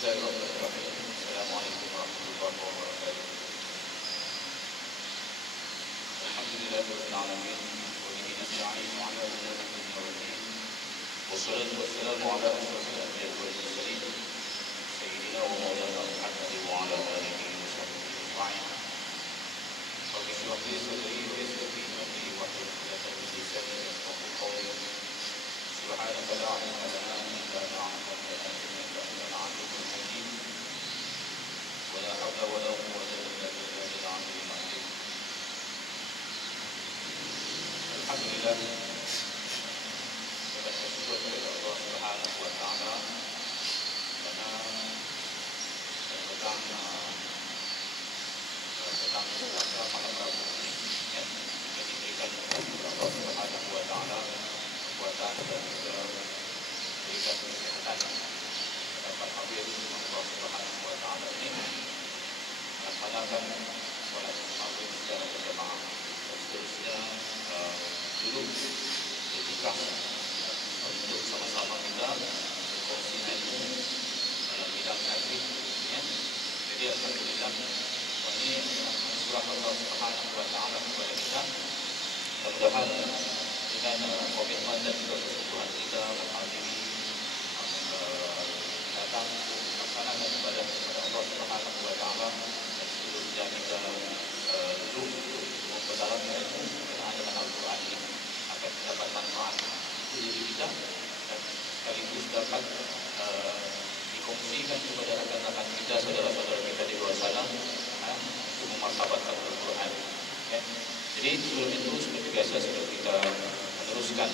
Bismillahirrahmanirrahim. Assalamualaikum warahmatullahi wabarakatuh. Alhamdulillahirabbil alamin wa bihi nasta'inu 'ala umuri dunya wad din. Wassalatu wassalamu 'ala asyrafil anbiya'i wal mursalin sayyidina wa maulana Muhammadin wa 'ala alihi wa sahbihi ajma'in. Rabbi shrah li sadri wa yassir li amri wahlul 'uqdatam min lisani yafqahu qawli. Subhanaka la 'ilma lana illa ma 'allamtana innaka antal 'alimul hakim. Wala haula wala quwwata illa billahil 'aliyyil 'azim. Alhamdulillah, kita bersyukur kepada Allah Subhanahu wa taala karena petang puasa malam Rabu ini kita diberikan oleh Allah Subhanahu wa taala kekuatan dan juga diberikan kesehatan dapat hadir Allah Subhanahu wa taala ini melaksanakan solat maghrib secara berjamaah dan seterusnya dulu ketika untuk sama-sama kita berkongsi ilmu dalam bidang hadis ya. Jadi alhamdulillah ini surah Allah Subhanahu wa taala kepada kita. Mudah-mudahan dengan komitmen dan juga kesungguhan kita menghadiri datang untuk melaksanakan ibadah kepada Allah Subhanahu wa taala dan seluruhnya kita duduk untuk memperdalam ilmu berkenaan dengan Al-Quran ini akan mendapat manfaat untuk diri kita dan sekaligus dapat dikongsikan kepada rakan-rakan kita, saudara-saudara kita di luar sana untuk memartabatkan Al-Quran ya. Jadi sebelum itu seperti biasa sebelum kita meneruskan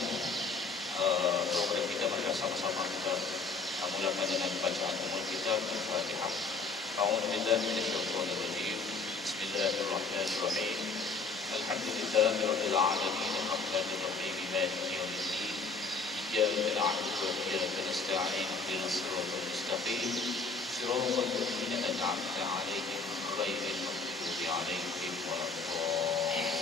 program kita, mari sama-sama kita mulakan dengan bacaan umum kita Al-Fatihah. A'udzubillahi minasyaitonir rajim. Bismillahirrahmanirrahim. Alhamdulillahirabbil alamin, arrahmanir rahim, maliki yaumiddin. Iyyaka na'budu wa iyyaka nasta'in. Ihdinas siratal mustaqim. Siratal ladzina an'amta 'alaihim ghairil maghdubi 'alaihim waladdallin.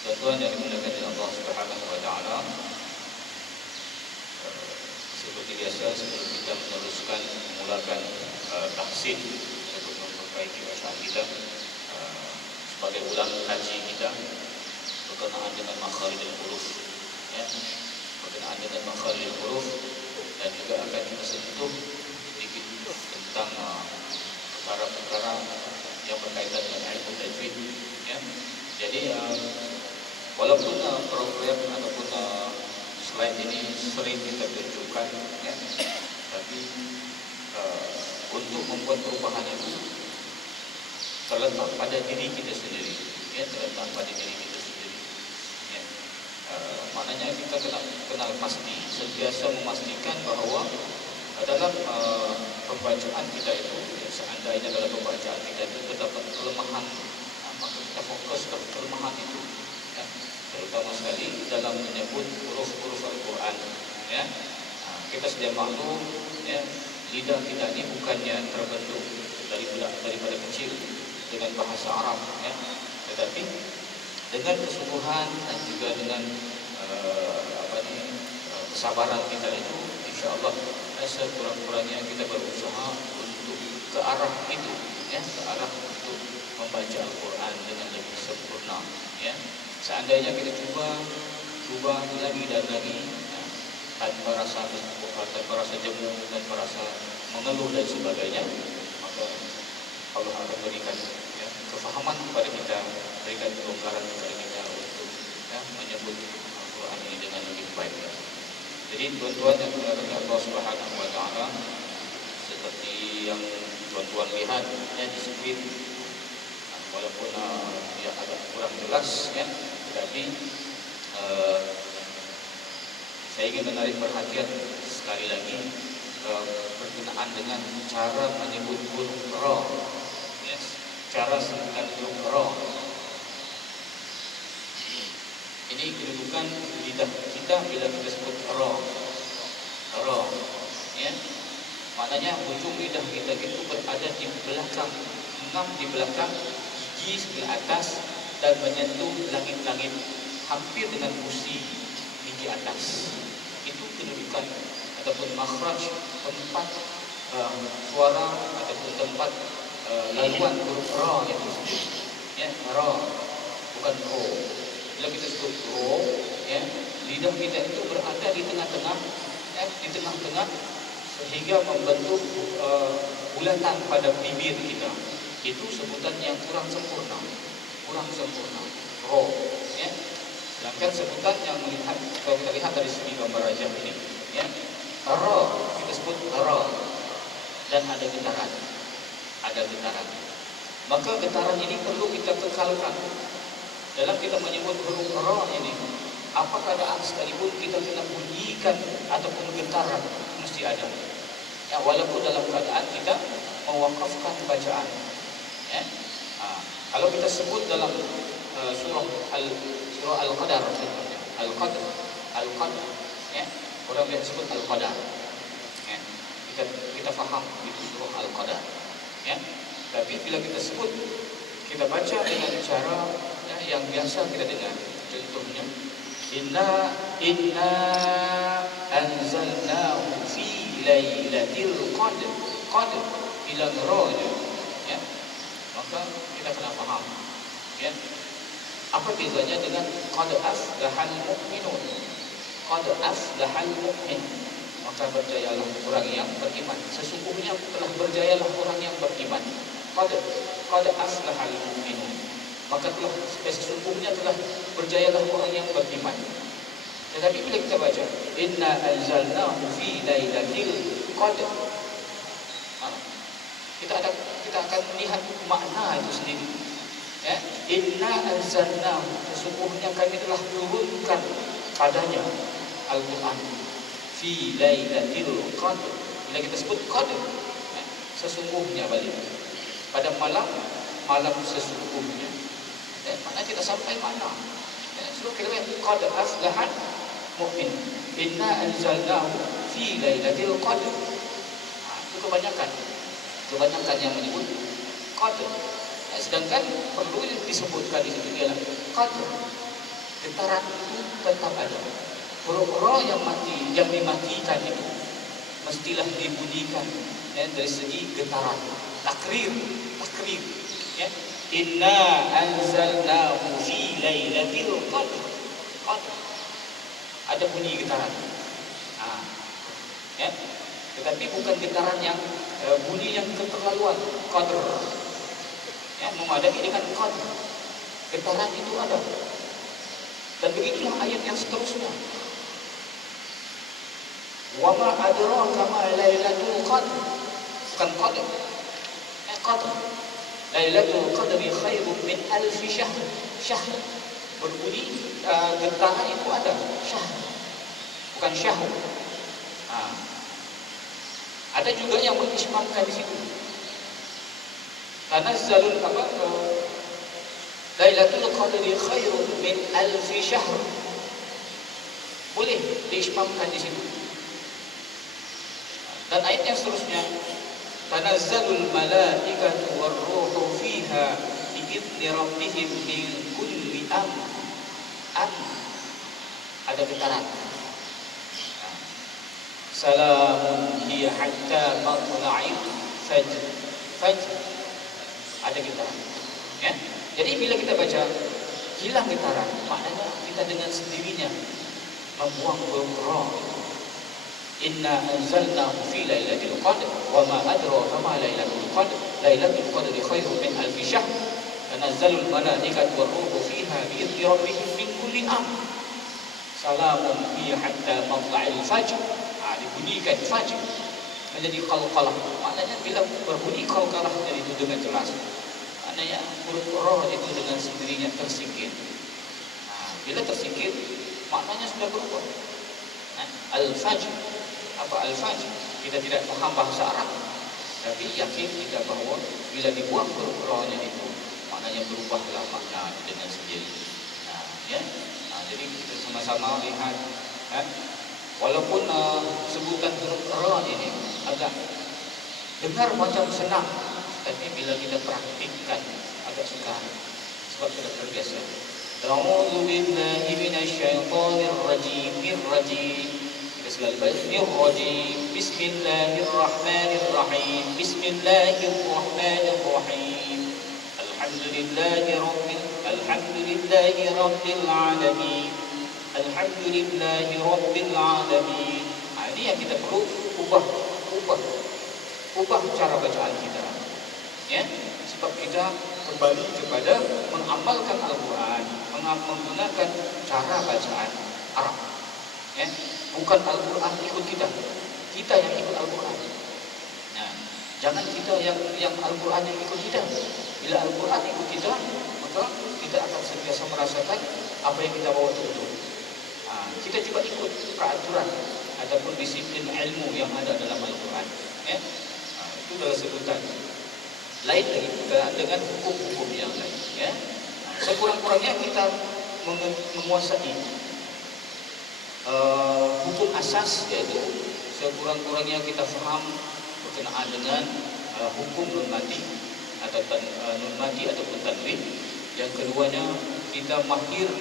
Tuan-tuan yang dimuliakan oleh Allah Subhanahu wa taala, seperti biasa sebelum kita meneruskan memulakan tahsin untuk memperbaiki bacaan kita sebagai ulang kaji kita berkenaan dengan makharijul huruf ya, berkenaan dengan makharijul huruf, dan juga akan kita sentuh sedikit tentang perkara-perkara yang berkaitan dengan ilmu tajwid ya. Jadi walaupun program ataupun slide ini sering kita tunjukkan ya, tapi untuk membuat perubahan itu terletak pada diri kita sendiri ya, terletak pada diri kita sendiri ya. Maknanya kita kenal pasti, sentiasa memastikan bahawa dalam pembacaan kita itu ya, seandainya dalam pembacaan kita itu terdapat kelemahan, maka kita fokus ke kelemahan itu ya, terutama sekali dalam menyebut huruf-huruf Al-Quran ya. Kita sedia maklum ya, lidah kita ini bukannya terbentuk daripada kecil dengan bahasa Arab, ya, tetapi dengan kesungguhan dan juga dengan kesabaran kita itu, insya Allah sekurang-kurangnya kita berusaha untuk ke arah itu, ya, ke arah untuk membaca Al-Quran dengan lebih sempurna, ya. Seandainya kita cuba lagi dan lagi, ya, tanpa rasa jemu, tanpa rasa mengeluh dan sebagainya, maka Allah akan berikan, ya, kefahaman kepada kita, berikan kelonggaran kepada kita untuk, ya, menyebut Al-Quran ini dengan lebih baik. Ya. Jadi tuan-tuan yang dimuliakan Allah Subhanahu wa taala, seperti yang tuan-tuan lihat, ya, di screen, walaupun dia agak kurang jelas, ya, tetapi saya ingin menarik perhatian sekali lagi berkenaan dengan cara menyebut huruf ra, yes, cara sebutan huruf ra. Ini kedudukan lidah kita bila kita sebut ra, ya. Maknanya ujung lidah kita itu berada di belakang, ngam di belakang, gigi sebelah atas, dan menyentuh langit-langit hampir dengan gusi gigi atas. Itu kedudukan ataupun makhraj, tempat suara ataupun tempat laluan huruf ra itu sendiri, ya, ra, bukan ro. Bila kita sebut ro, ya, lidah kita itu berada di tengah-tengah, ya, di tengah-tengah, sehingga membentuk bulatan pada bibir kita. Itu sebutan yang kurang sempurna, ro, ya. Sedangkan sebutan yang melihat, kalau kita lihat dari segi gambar aja ini, ya, ra, kita sebut ra, dan ada getaran, maka getaran ini perlu kita kekalkan dalam kita menyebut huruf ra ini. Apa keadaan sekalipun kita kena bunyikan ataupun getaran, mesti ada, ya, walaupun dalam keadaan kita mewakafkan bacaan, ya. Kalau kita sebut dalam surah Al-Qadar, Al-Qadr, ya, orang yang sebut Al-Qadar, ya, kita faham itu surah Al-Qadar, ya. Tapi bila kita sebut, kita baca dengan cara, ya, yang biasa kita dengar. Contohnya, Inna anzalnahu fi lailatul qadr. Qadr bilang ra, ya. Maka kita kena faham, ya, apa bezanya dengan qad aflahal mu'minun. Qad aflahal mu'min, maka berjayalah orang yang beriman. Sesungguhnya telah berjayalah orang yang beriman. Qad aflahal mu'minun, maka telah sesungguhnya telah berjayalah orang yang beriman. Tetapi bila kita baca inna anzalnahu fi lailatul qadr, kita akan melihat makna itu sendiri, ya. Inna anzalnahu, sesungguhnya kami telah turunkan padanya Al-Quran fi lailatul qadr. Bila kita sebut qadr, ya, sesungguhnya balik pada malam sesungguhnya, ya, maknanya kita sampai mana, ya. So kita lihat qad aflahal mu'min, inna anzalnahu fi lailatul qadr. Itu kebanyakan yang menyebut qadr, ya. Sedangkan perlu disebutkan di situ ialah qadr, getaran itu tetap ada. Huruf ra yang dimatikan itu mestilah dibunyikan, ya, dari segi getaran, takrir, ya. Inna anzalnahu fi lailatul qadr. Ada bunyi getaran, ya. Tetapi bukan getaran yang bunyi yang keterlaluan, qadr, ya, memadai dengan qadr. Getaran itu ada. Dan begitulah ayat yang seterusnya. Wa ma adraka ma lailatul qadr, bukan qadr, ya, qadr. Lailatul qadri khairun min alfi syahr. Berbunyi getaran itu ada, syahr, bukan syahr. Ada juga yang mengismamkan di situ. Karena zalul Lailatul Qadri khairun min alfi syahr, boleh diismamkan di situ. Dan ayat yang seterusnya, tanazzalul malaikatu warruhu fiha bi'izni rabbihim min kulli amr. Ada getaran. Salamun hiya hatta matla'il fajr. Fajr. Ada getaran. Ya. Jadi bila kita baca hilang getaran, maknanya kita dengan sendirinya membuang roh. Inna anzalnahu fi lailatul qadr wa ma adraka ma lailatul qadr. Lailatul qadri khairun min alf syahr. Tanazzalul malaikatu war-ruhu fiha bi'izni rabbihim min kulli amr. Salamun hiya hatta matla'il fajr. Dibunyikan fajr menjadi qalqalah. Maknanya bila berbunyi qalqalah jadi itu dengan jelas. Maknanya roh itu dengan sendirinya tersingkir. Bila tersingkir, maknanya sudah berubah. Al-fajr. Apa al-fajr? Kita tidak paham bahasa Arab, tapi yakin kita bahawa bila dibuang rohnya itu, maknanya berubahlah makna dengan sendiri. Jadi kita sama-sama lihat, walaupun sebutan huruf ra ini agak dengar macam senang, tapi bila kita praktikkan agak sukar sebab sudah terbiasa. A'udzu billahi minasyaitonir rajim. Kita selalu baca rajim. Bismillahirrahmanirrahim. Bismillahirrahmanirrahim. Alhamdulillahi rabbil alamin. Alhamdulillahi rabbil alamin. Ini yang kita perlu ubah cara bacaan kita. Ya, sebab kita kembali kepada mengamalkan Al-Quran, menggunakan cara bacaan Arab. Ya, bukan Al-Quran ikut kita yang ikut Al-Quran. Nah, jangan kita yang Al-Quran yang ikut kita. Bila Al-Quran ikut kita, maka kita akan sentiasa merasakan apa yang kita bawa itu betul. Kita juga ikut peraturan ataupun disiplin ilmu yang ada dalam Al-Quran. Ya? Itu adalah sebutan. Lain lagi dengan hukum-hukum yang lain. Ya? Sekurang-kurangnya kita menguasai hukum asas, yaitu sekurang-kurangnya kita faham berkenaan dengan hukum nun mati ataupun tanwin. Yang keduanya, kita mahir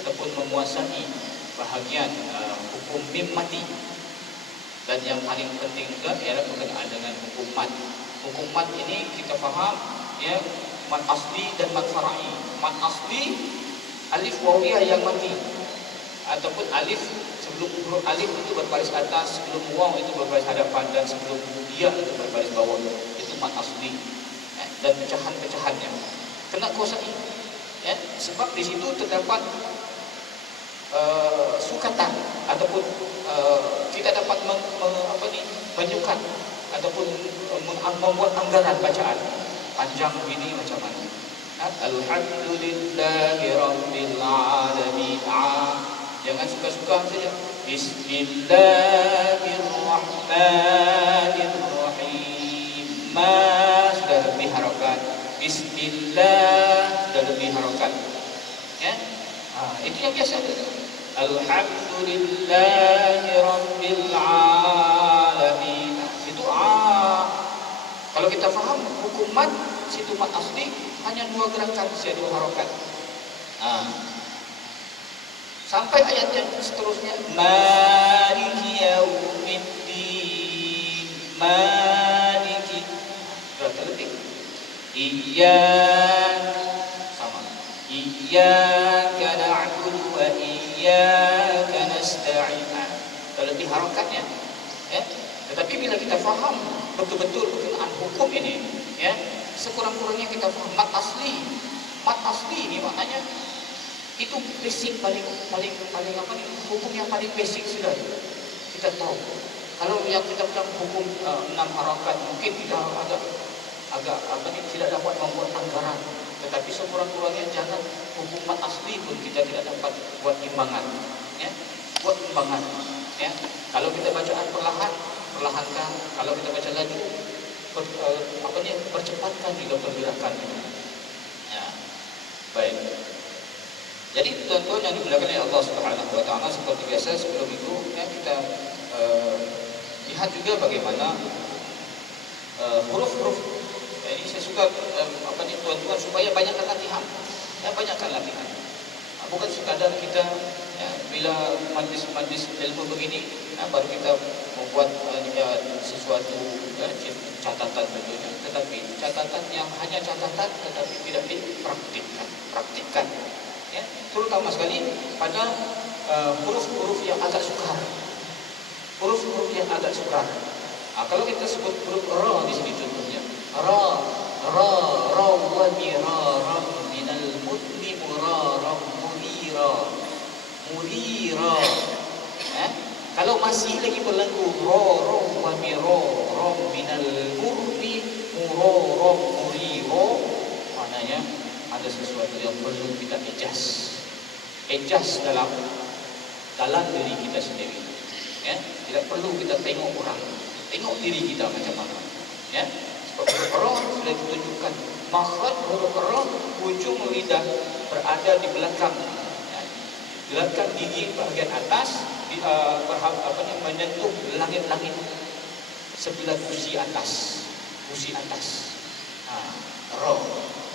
ataupun menguasai bahagian hukum mim mati. Dan yang paling penting juga ialah berkenaan dengan hukum mat. Hukum mat ini kita faham, ya, mat asli dan mat fara'i. Mat asli alif wawiyah yang mati, ataupun alif sebelum huruf alif itu berbaris atas, sebelum waw itu berbaris hadapan, dan sebelum ya itu berbaris bawah. Itu mat asli. Dan pecahan-pecahannya kena kuasai. Ya, sebab di situ terdapat sukatan ataupun kita dapat menyukat ataupun membuat anggaran bacaan panjang begini macam mana. Alhamdulillahi rabbil alamin. Jangan suka-suka saja. Bismillahirrahmanirrahim. Sudah lebih harakat. Bismillah sudah lebih harakat. Ya, itu yang biasa. Alhamdulillahi rabbil alamin. Itu kalau kita faham hukum mat, situ mat asli hanya dua gerakan saja, dua harokat. Sampai ayat yang seterusnya, maliki yaumiddin. Maliki berapa lebih? Sama. Iyyaka na'budu wa iyyaka nasta'in. Lebih harokatnya, ya. Tetapi bila kita faham betul-betul berkenaan hukum ini, ya, sekurang-kurangnya kita faham mat asli. Mat asli ini maknanya itu basic paling apa nih, hukum yang paling basic sudah kita tahu. Kalau yang kita bilang hukum 6 harokat mungkin kita agak tidak dapat membuat anggaran. Tetapi sekurang-kurangnya jangan hukum mat asli pun kita tidak dapat buat imbangan, ya, buat imbangan, ya. Kalau kita bacaan perlahankan. Kalau kita baca laju, percepatkan juga pergerakan. Ya, baik. Jadi tuan-tuan yang dimuliakan oleh Allah Subhanahu Wa Taala, seperti biasa sebelum itu, ya, kita lihat juga bagaimana huruf-huruf. Ini saya suka tuan-tuan supaya banyakkan latihan, banyakkan latihan. Bukan sekadar kita bila majlis-majlis ilmu begini baru kita membuat sesuatu catatan tentunya, tetapi catatan yang hanya catatan tetapi tidak praktikkan terutama sekali pada huruf-huruf yang agak sukar. Huruf-huruf yang agak sukar. Kalau kita sebut huruf ra di sini contohnya, ra wa mirara minal mudni murara murira. Kalau masih lagi berlaku ra wa mirara minal mudni murara murira, maknanya ada sesuatu yang perlu kita adjust dalam diri kita sendiri. Tidak perlu kita tengok orang, tengok diri kita macam mana. Sebab huruf ra sudah ditunjukkan makhraj huruf ra, hujung lidah berada di belakang gigi bahagian atas, menyentuh langit-langit sebelah gusi atas. Ra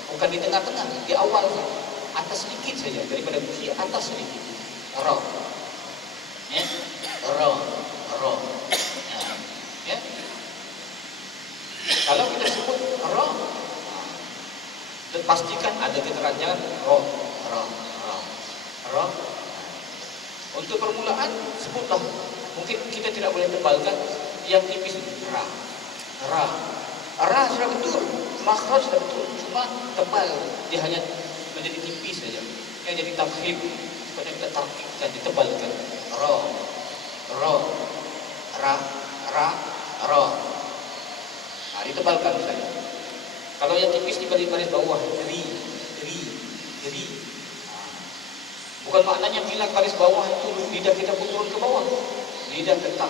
bukan di tengah-tengah, di awal atas sedikit saja daripada gusi atas sedikit. Ra. Kalau kita sebut ra, pastikan ada keterangan ra. Untuk permulaan sebutlah, mungkin kita tidak boleh tebalkan yang tipis ra sudah betul, makhraj sudah betul, cuma tebal dia hanya menjadi tipis saja. Yang jadi tafkhim, supaya kita tarkibkan, ditebalkan. Ra. Ditebalkan saja. Kalau yang tipis di baris bawah, ri. Bukan maknanya bila baris bawah itu lidah kita turun ke bawah. Lidah tetap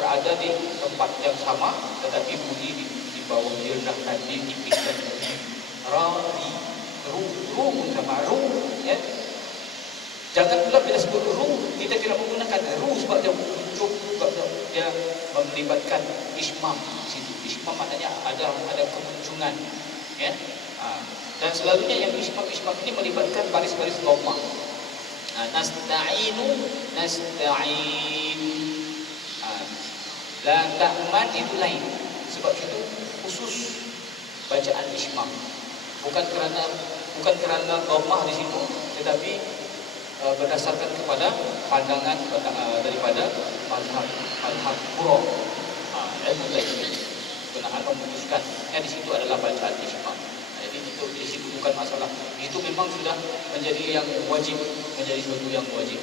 berada di tempat yang sama, tetapi bunyi di bawah direndahkan, ditipiskan. Ru sama ru. Jangan pula bila sebut ru kita tidak menggunakan ru sebab dia melibatkan ismam di situ. Ismam maknanya ada kemunculan. Dan selalunya yang ismam ini melibatkan baris-baris dhammah. Nasta'in. La ta'man itu lain. Sebab itu khusus bacaan ismam. Bukan kerana dhammah di situ, tetapi berdasarkan kepada pandangan daripada mazhab Qura. Ilmu tajwid benar memutuskan di situ adalah bacaan ismam. Jadi itu di situ bukan masalah. Itu memang sudah menjadi yang wajib, menjadi sesuatu yang wajib.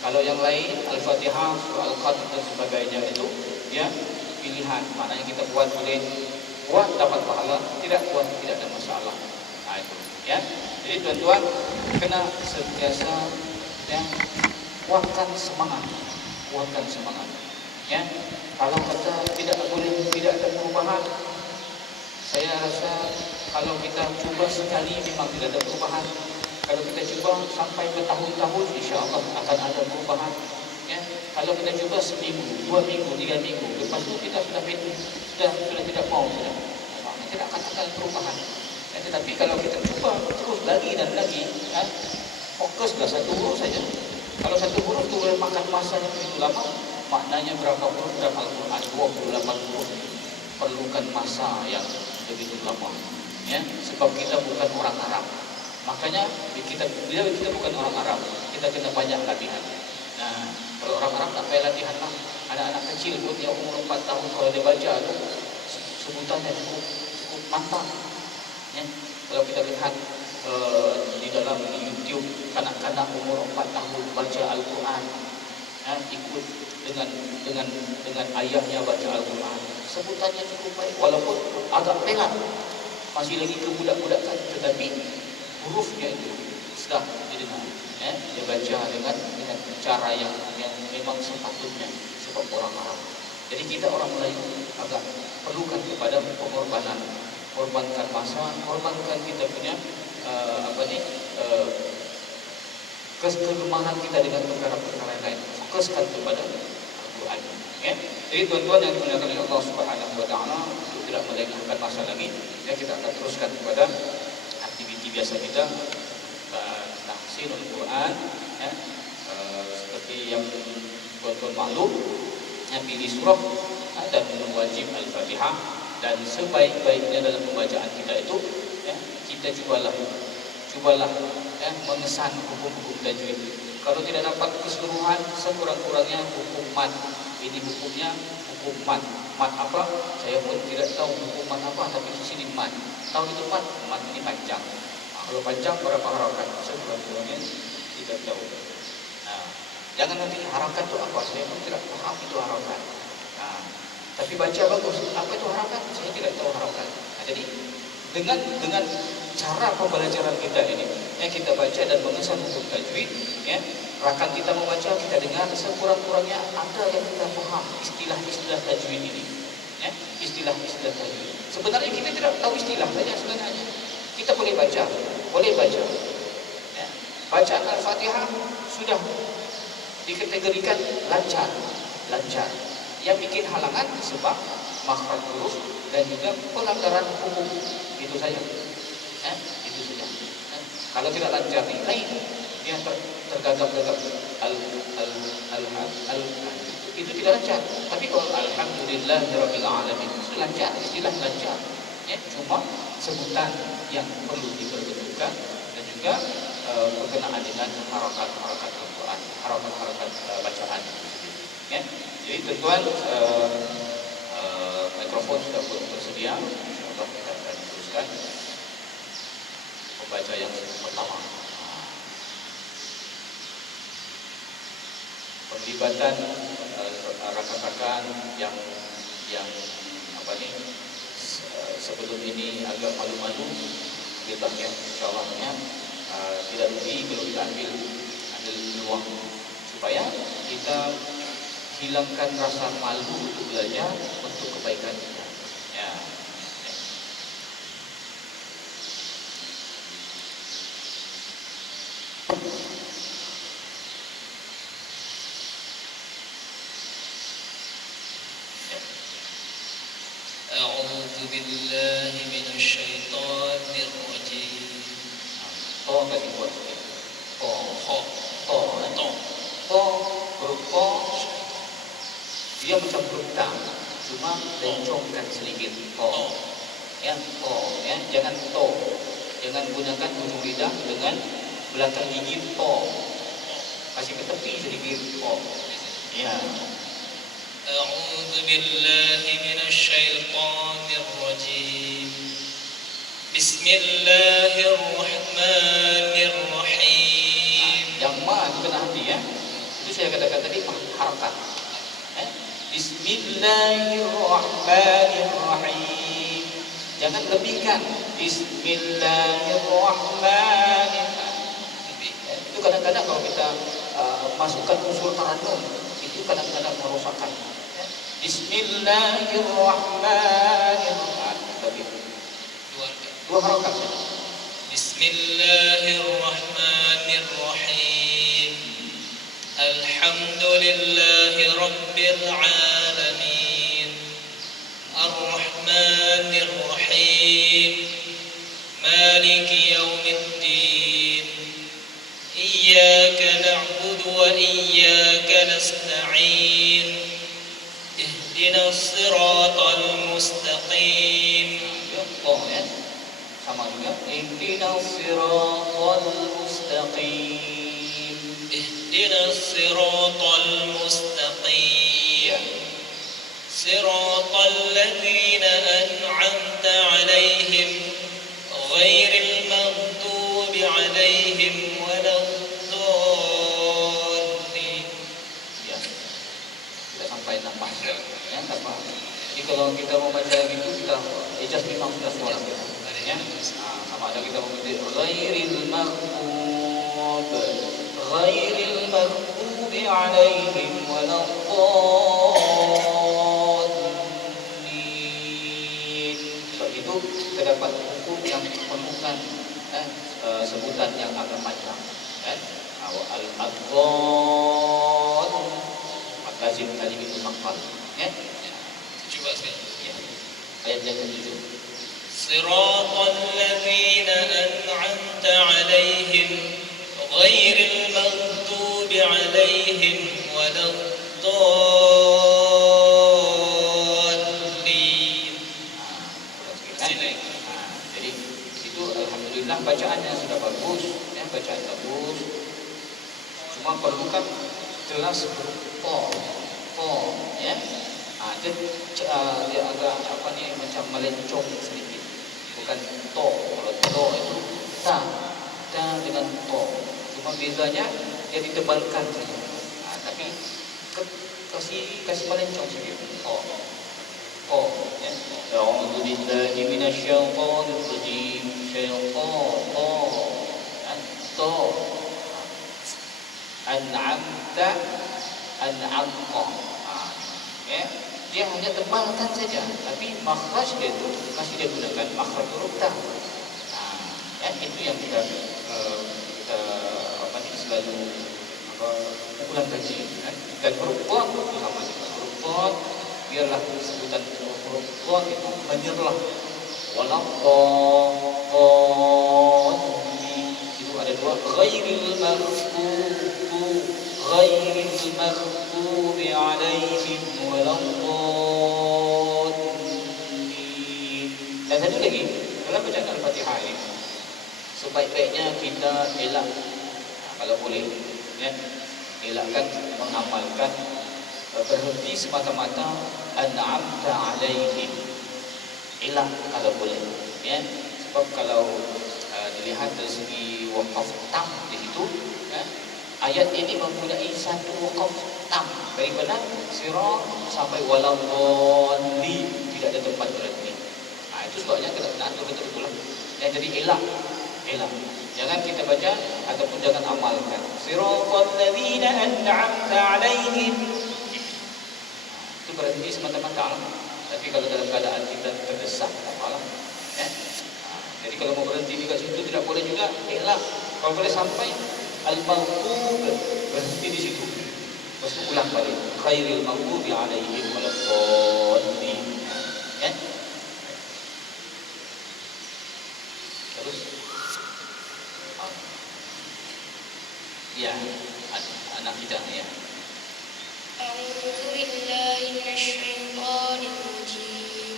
Kalau yang lain Al-Fatihah, Surah Al-Qadr dan sebagainya itu dia pilihan. Maknanya kita buat boleh buat dapat pahala, tidak buat tidak ada masalah. Itu Jadi tuan-tuan kena sentiasa kuatkan semangat. Kalau kata tidak ada perubahan, saya rasa kalau kita cuba sekali memang tidak ada perubahan. Kalau kita cuba sampai bertahun-tahun, insya-Allah akan ada perubahan. Kalau kita cuba seminggu, 2 minggu, 3 minggu, lepas itu kita sudah tidak mau sudah. Tidak akan ada perubahan. Tetapi kalau kita cuba terus lagi dan lagi, fokuslah satu huruf saja. Kalau satu huruf itu boleh makan masa yang begitu lama, maknanya berapa huruf dalam Al-Quran? 28 huruf. Perlukan masa yang begitu lama. Sebab kita bukan orang Arab. Makanya bila kita bukan orang Arab, kita kena banyak latihan. Kalau orang Arab tak payah latihan lah. Anak-anak kecil pun yang umur 4 tahun kalau dia baca itu sebutannya cukup mantap. Kalau kita lihat di dalam YouTube kanak-kanak umur 4 tahun baca Al-Quran, ikut dengan ayahnya baca Al-Quran, sebutannya cukup baik walaupun agak pelat, masih lagi kebudak-budakan, tetapi hurufnya itu sudah didengar. Dia baca dengan cara yang memang sepatutnya sebab orang Arab. Jadi kita orang Melayu agak perlukan kepada pengorbanan, korbankan masa, korbankan kita punya kegemaran kita dengan perkara-perkara lain. Fokuskan kepada Quran. Ya. Jadi tuan-tuan yang dimuliakan oleh Allah Subhanahu wa taala, untuk tidak melengahkan masa lagi, ya kita akan teruskan kepada aktiviti biasa kita, tahsinul Quran, ya. Seperti yang tuan-tuan maklum, ya, pilih surah dan wajib Al-Fatihah, dan sebaik-baiknya dalam pembacaan kita itu, ya, kita cubalah ya, mengesan hukum-hukum tajwid. Kalau tidak dapat keseluruhan, sekurang-kurangnya hukum mat. Ini hukumnya hukum mat. Mat apa? Saya pun tidak tahu hukum mat apa, tapi di sini mat. Tahu itu mat? Mat ini panjang. Kalau panjang berapa harakat? Sekurang-kurangnya tidak tahu. Nah, jangan nanti harakat itu apa? Saya pun tidak paham itu harakat. Nah, tapi baca bagus. Apa itu harakat? Saya tidak tahu harakat. Nah, jadi dengan cara pembelajaran kita ini, ya, kita baca dan mengesan hukum tajwid, ya, rakan kita membaca, kita dengar, sekurang-kurangnya ada yang kita paham istilah-istilah tajwid ini, ya, istilah-istilah tajwid. Sebenarnya kita tidak tahu istilah saja sebenarnya. Kita boleh baca, ya. Bacaan Al-Fatihah sudah dikategorikan lancar. Yang bikin halangan sebab makhraj huruf dan juga pelanggaran hukum, itu saja. Itu saja. Kalau tidak lancar nih, lain dia tergagap-gagap itu tidak lancar. Tapi kalau alhamdulillahirabbil alamin itu lancar, istilah lancar. Ya, cuma sebutan yang perlu diperbetulkan dan juga berkenaan dengan harakat-harakat Al-Quran, harakat-harakat bacaan. Ya, jadi tuan-tuan, mikrofon sudah tersedia. Insyaallah kita akan teruskan membaca yang pertama. Penglibatan rakan-rakan yang apa ni, sebelum ini agak malu-malu, kita ya, insyaallah ya, tidak rugi kalau kita ambil peluang supaya kita hilangkan rasa malu untuk belajar untuk kebaikan kita. Ya. A'udzu billahi minasyaitonir rajim. Oh, kasih buat sikit. Huruf ko dia macam huruf ta, cuma lencongkan sedikit. Ya, ya, jangan to. Jangan gunakan ujung lidah dengan belakang gigi to. Kasih ke tepi sedikit. Ya. A'udzu billahi minasyaitonir rajim. Bismillahirrahmanirrahim. Yang ma itu kena hati ya. Itu saya katakan tadi harakat. Bismillahirrahmanirrahim. Jangan lebihkan. Bismillahirrahmanirrahim. Itu kadang-kadang kalau kita masukkan unsur tarannum, itu kadang-kadang merosakkan. Bismillahirrahmanirrahim. Tapi dua harakat. Bismillahirrahmanirrahim. Alhamdulillahi rabbil alamin. Ar-Rahmanir Rahim. Maliki yaumiddin. Iyyaka na'budu wa iyyaka nasta'in. Ihdinas siratal mustaqim. Sama juga. Ihdinas siratal mustaqim. Ihdinas siratal mustaqim. Siratal ladzina an'amta 'alaihim ghairil maghdubi 'alaihim waladdallin. Ya. Kita sampai nafas. Ya, nafas. Jadi kalau kita mau baca gitu, kita ijaz memang sudah suara kita. Ya. Sama ada kita memetik ghairil maghdubi 'alaihim waladdallin. Sebab itu terdapat hukum yang memerlukan sebutan yang agak panjang. Al-adhon, maka lazim kali itu hafal. Ya. Coba sekarang. Ya. Ayat yang ke-7. Siratal ladzina an'amta 'alaihim ghairil maghdubi 'alaihim waladdallin. Jadi itu alhamdulillah bacaannya sudah bagus, ya, bacaan bagus. Cuma perlu kan jelas to, ya. Dia agak apa nih macam melencong sedikit. Bukan to, kalau to itu ta dengan to. Cuma bezanya dia ditebalkan saja. Tapi kasih melencong sedikit. To, ya. A'udzu billahi minasyaitonir rajim. To. An'amta. Ya, dia hanya tebalkan saja, tapi makhraj dia itu masih dia gunakan makhraj huruf ta. Ya, itu yang kita selalu ulang kaji. Dan huruf ta itu sama juga. Huruf ta biarlah sebutan huruf ta itu menyerlah. Itu ada dua, ghairil maghdubi 'alaihim waladdallin. Dan satu lagi, dalam bacaan Al-Fatihah ini sebaik-baiknya kita elak, kalau boleh, ya, elakkan mengamalkan berhenti semata-mata an'amta 'alaihim. Elak kalau boleh, ya. Sebab kalau dilihat dari segi waqaf tam di situ, ya, ayat ini mempunyai satu waqaf tam dari benar sirah sampai waladdallin, tidak ada tempat berhenti. Itu sebabnya kita kena atur betul-betul. Ya, jadi elak. Jangan kita baca ataupun jangan amalkan. Siratal ladzina an'amta 'alaihim. Itu berhenti semata-mata. Tapi kalau dalam keadaan kita terdesak, apalah. Ya. Jadi kalau mau berhenti di kat situ tidak boleh juga, elak. Kalau boleh sampai al-maghdub, berhenti di situ. Terus ulang balik. Khairil maghdubi 'alaihim waladdallin. Ya. Terus ya, anak kita ya. A'udzu billahi minasyaitonir rajim.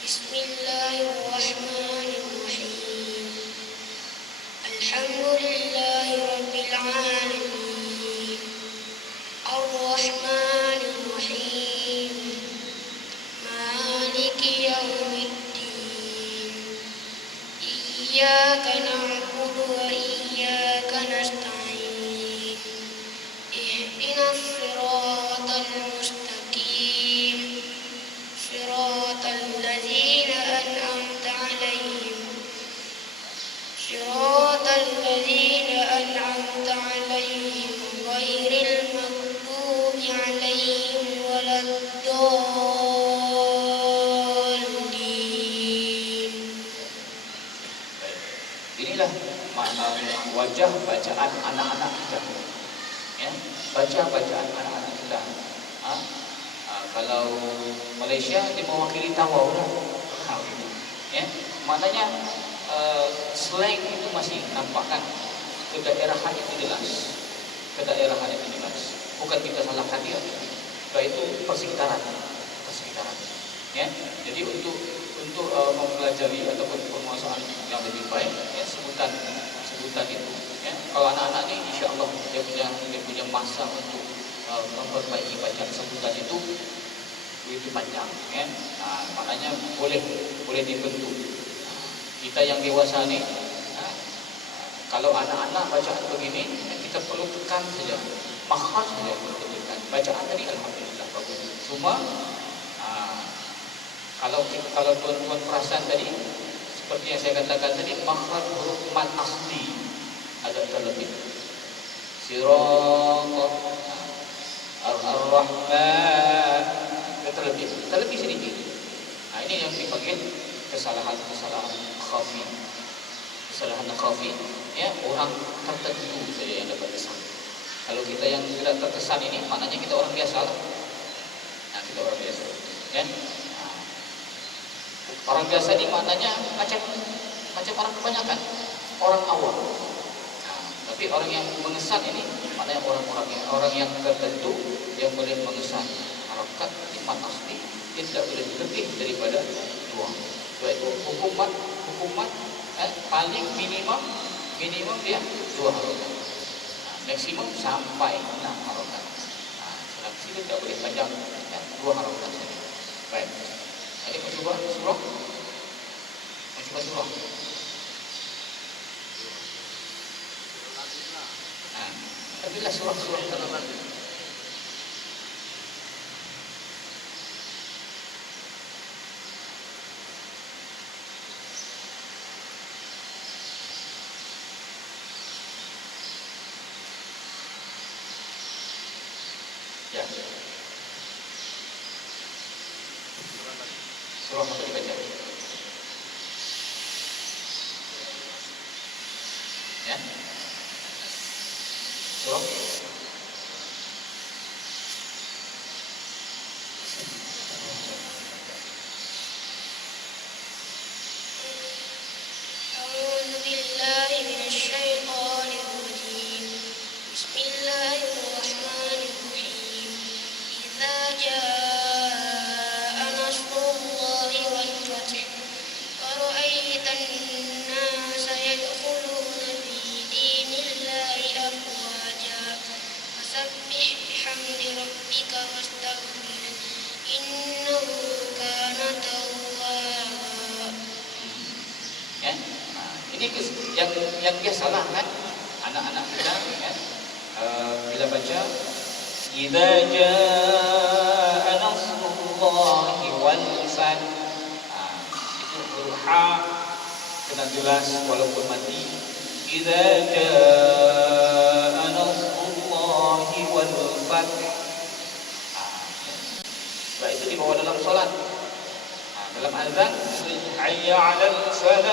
Bismillahirrahmanirrahim. Alhamdulillahi rabbil alamin. Ar-Rahmanir Rahim. Maliki yaumiddin. Iyyaka na'budu wa iyyaka nasta'in. Ihdinas siratal mustaqim. Siratal ladzina an'amta 'alaihim. Siratal ladzina an'amta 'alaihim ghairil maghdubi 'alaihim waladdallin. Inilah makna wajah bacaan anak-anak kita. Ya, baca bacaan anak-anak kita. Kalau Malaysia dia mewakili tawau lah. Ya, maknanya slang itu masih nampakkan, kedaerahan itu jelas. Bukan kita salahkan dia. Itu persekitaran. Ya, jadi untuk mempelajari ataupun penguasaan yang lebih baik, ya, sebutan itu. Ya, kalau anak-anak ini insya-Allah dia punya masa untuk memperbaiki bacaan sebutan itu panjang, ya. Makanya boleh dibentuk. Kita yang dewasa ni, kalau anak-anak bacaan begini, kita perlu tekan saja, makhraj saja perlu tekan. Bacaan tadi alhamdulillah bagus. Cuma kalau tuan-tuan perasan tadi, seperti yang saya katakan tadi, makhraj huruf mad asli agak terlebih. Siratal Ar-Rahman terlebih sedikit. Ini yang dipanggil kesalahan khafi. Ya, orang tertentu saja yang dapat kesan. Kalau kita yang tidak terkesan ini, maknanya kita orang biasa lah. Nah, kita orang biasa, ya. Nah, orang biasa ini maknanya macam orang kebanyakan, orang awam. Nah, tapi orang yang mengesan ini maknanya orang yang tertentu yang boleh mengesan. Harokat iman asli dia tidak boleh lebih daripada dua. Itu hukumat paling minimum dia 2 harokat. Nah, maksimum sampai 6 harokat. Nah, dalam sini tidak boleh panjang, ya, 2 harokat saja. Baik. Jadi mau coba surah? Nah, ambillah surah tadi. Ya. Surah apa dibaca? Ya. Surah. أعوذ بالله من الشيطان الرجيم بسم الله الرحمن الرحيم إذا جاء نصر الله والفتح ورأيت الناس يدخلون في دين الله أفواجا فسبح بحمد ربك واستغفره إنه كان توابا. Ya. Nah, ini yang biasalah kan anak-anak kita kan bila baca idza jaa nasrullahi wal fath. Nah, itu huruf ha kena jelas walaupun mati. Idza jaa nasrullahi wal fath. Nah, itu dibawa dalam salat. Dalam azan hayya 'alal falah.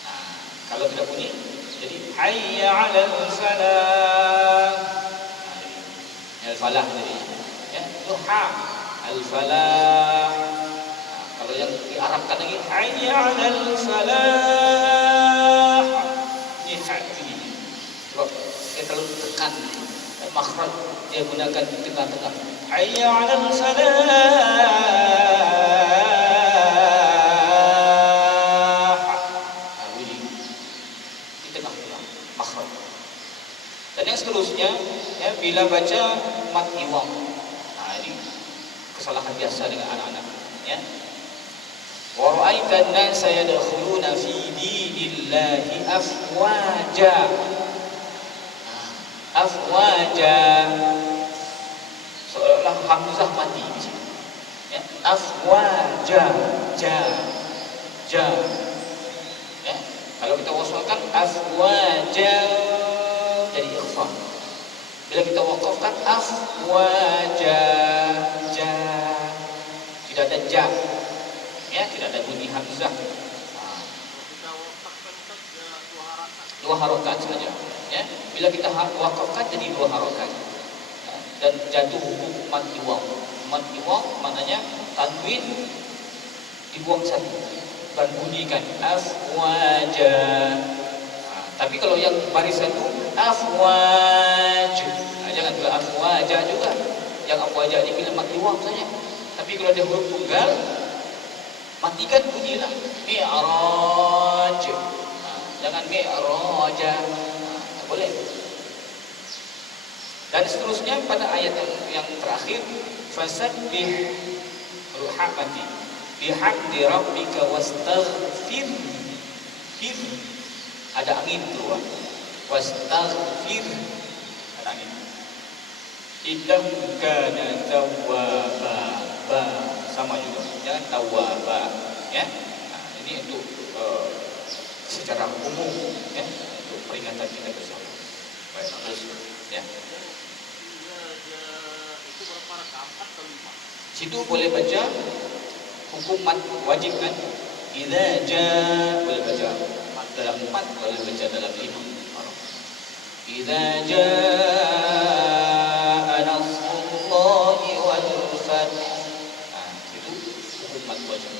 Nah, kalau tidak bunyi jadi hayya 'alal falah. Nah, al falah jadi ya itu ha al falah. Nah, kalau yang diarabkan lagi hayya 'alal falah. Ini ha ini. Sebab dia terlalu tekan makhraj dia gunakan di tengah-tengah. Hayya 'alal falah. Ini di tengah-tengah makhraj. Dan yang seterusnya ya bila baca mat iwam. Nah, ini kesalahan biasa dengan anak-anak ya. Wa ra'aita an-nasa yadkhuluna fi dinillahi afwaja. Afwaja, seolah hamzah mati di sini. Ya, afwaja, ja. Ya, kalau kita wasalkan afwaja jadi ikhfa. Bila kita waqafkan afwaja, ja. Tidak ada ja. Ya, tidak ada bunyi hamzah. Dua harokat saja. Ya, bila kita wakafkan jadi 2 harokat dan jatuh hukum mat iwam. Mat iwam maknanya tanwin dibuang satu dan bunyikan afwaja. Nah, tapi kalau yang baris satu afwaj. Nah, jangan juga afwaja juga. Yang afwaja ini bila mat iwam saja. Tapi kalau ada huruf tunggal matikan bunyilah mi'raj. Nah, jangan mi'raja. Boleh. Dan seterusnya pada ayat yang terakhir fasabbih ruha mati bihamdi rabbika wastaghfir. Ada angin keluar. Wastaghfir ada angin. Innahu kana tawwaba. Sama juga. Jangan tawwaba ya. Nah, ini untuk secara umum ya. Peringatan kita bersama. Baik, terus ya. Itu berapa rakaat? 4 atau 5? Situ boleh baca hukuman wajib kan? Idza jaa boleh baca dalam 4, boleh baca dalam 5. Idza jaa nasrullahi wal fath. Itu hukum mad baca.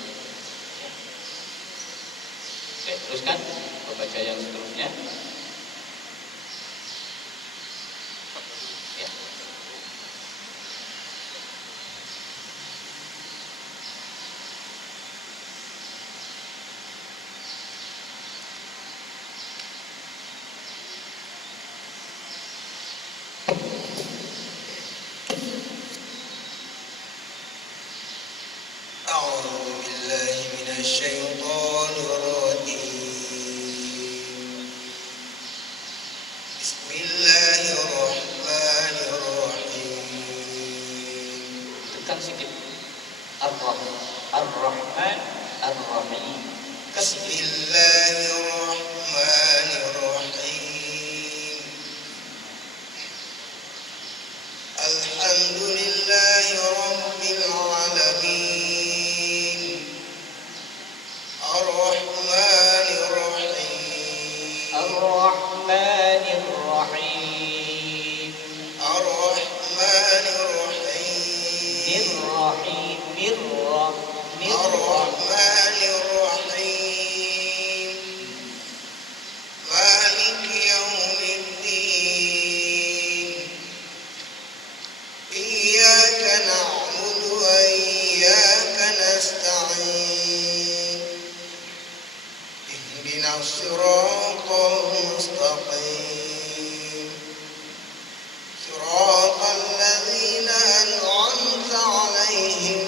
Oke, teruskan pembaca yang seterusnya. Ya. أعوذ بالله من الشيطان الرجيم بسم الله الرحمن الرحيم Tekan sikit. Ar-Rahman, Ar-Rahman, Ar-Rahim. بسم الله الرحمن الرحيم الحمد لله رب العالمين الرحمن الرحيم Ar-Rahman Ar-Rahim. الرحمن الرحيم Mir-Rahim, Mir-Rahim. الرحمن الرحيم مالك يوم الدين إياك نعبد وإياك نستعين اهدنا الصراط المستقيم صراط الذين أنعمت عليهم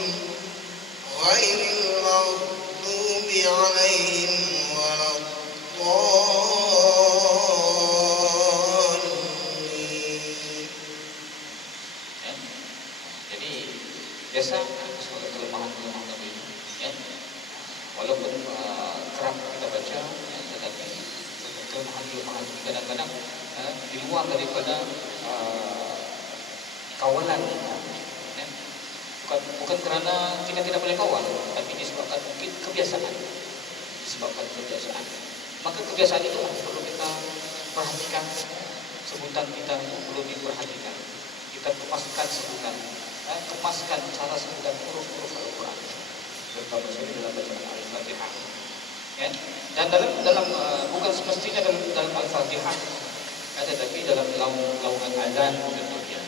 غير المغضوب عليهم ولا الضالين. Ya. Jadi biasa sebagai kelemahan-kelemahan tadi, ya. Walaupun kerap kita baca, ya, tetapi kelemahan-kelemahan kadang-kadang di luar daripada kawalan kita, ya. Bukan kerana kita tidak boleh kawal, tapi disebabkan mungkin kebiasaan. Maka kebiasaan itu perlu kita perhatikan. Sebutan kita itu perlu diperhatikan. Kita kepaskan sebutan, kemaskan cara sebutan huruf-huruf Al-Quran. Terutama sekali dalam bacaan Al-Fatihah. Ya. Dan dalam bukan semestinya dalam Al-Fatihah, tetapi dalam laungan azan contohnya.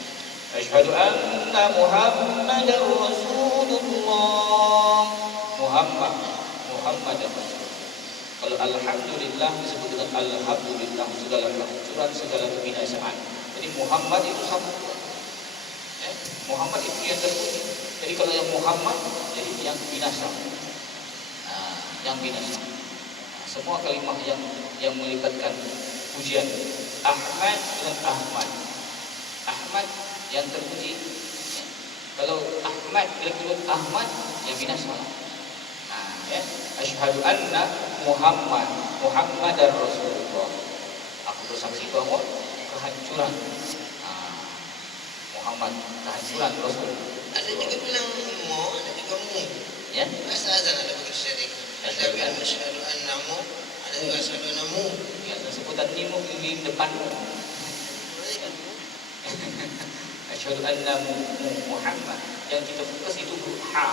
Asyhadu anna Muhammadar Rasulullah. Muhammad Rasulullah. Kalau alhamdulillah disebut dengan alhamdulillah segala kehancuran, segala kebinasaan. Jadi Muhammad itu satu. Ya, Muhammad itu yang terpuji. Jadi kalau yang Muhammad jadi yang binasa. Yang binasa. Semua kalimah yang melibatkan pujian. Ahmad dengan Ahmad. Ahmad yang terpuji. Ya. Kalau Ahmad disebut Ahmad yang binasa. Ya. Asyhadu anna Muhammadar Rasulullah. Aku bersaksi bahwa kehancuran Muhammad, kehancuran Rasul. Ada juga bilang mu, ada juga mu. Ya. Masa azan ada begitu sering. Ada bilang asyhadu annamu, ada juga asyhadu annamu. Ya, sebutan nimu di depanmu. Asyhadu anna Muhammad. Yang kita fokus itu ha.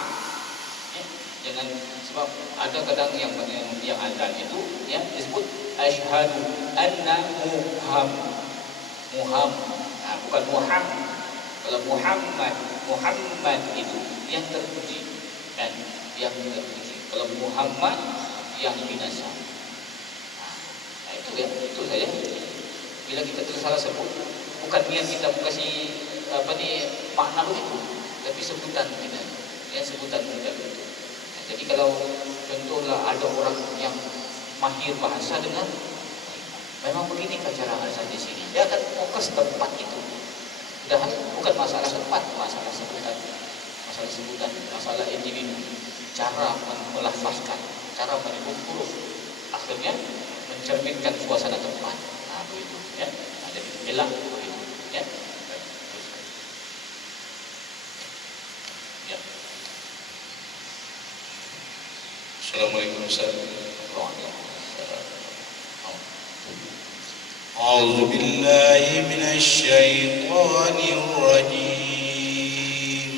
Ya. Jangan, sebab ada kadang yang azan itu ya disebut asyhadu anna Muhammad. Bukan Muhammad. Kalau Muhammad itu yang terpuji dan yang terpuji. Kalau Muhammad yang binasa. Itu saja. Bila kita tersalah sebut, bukan niat kita kasih makna begitu, tapi sebutan kita. Ya, sebutan kita begitu. Jadi kalau contohlah ada orang yang mahir bahasa dengar, memang begini cara azan di sini. Dia akan fokus tempat itu. Padahal bukan masalah tempat, masalah sebutan, masalah individu. Cara melafazkan, cara menyebut huruf, akhirnya mencerminkan suasana tempat. Begitu. Ya. Jadi elak begitu. Ya. Ya. Assalamualaikum warahmatullahi wabarakatuh. أعوذ بالله من الشيطان الرجيم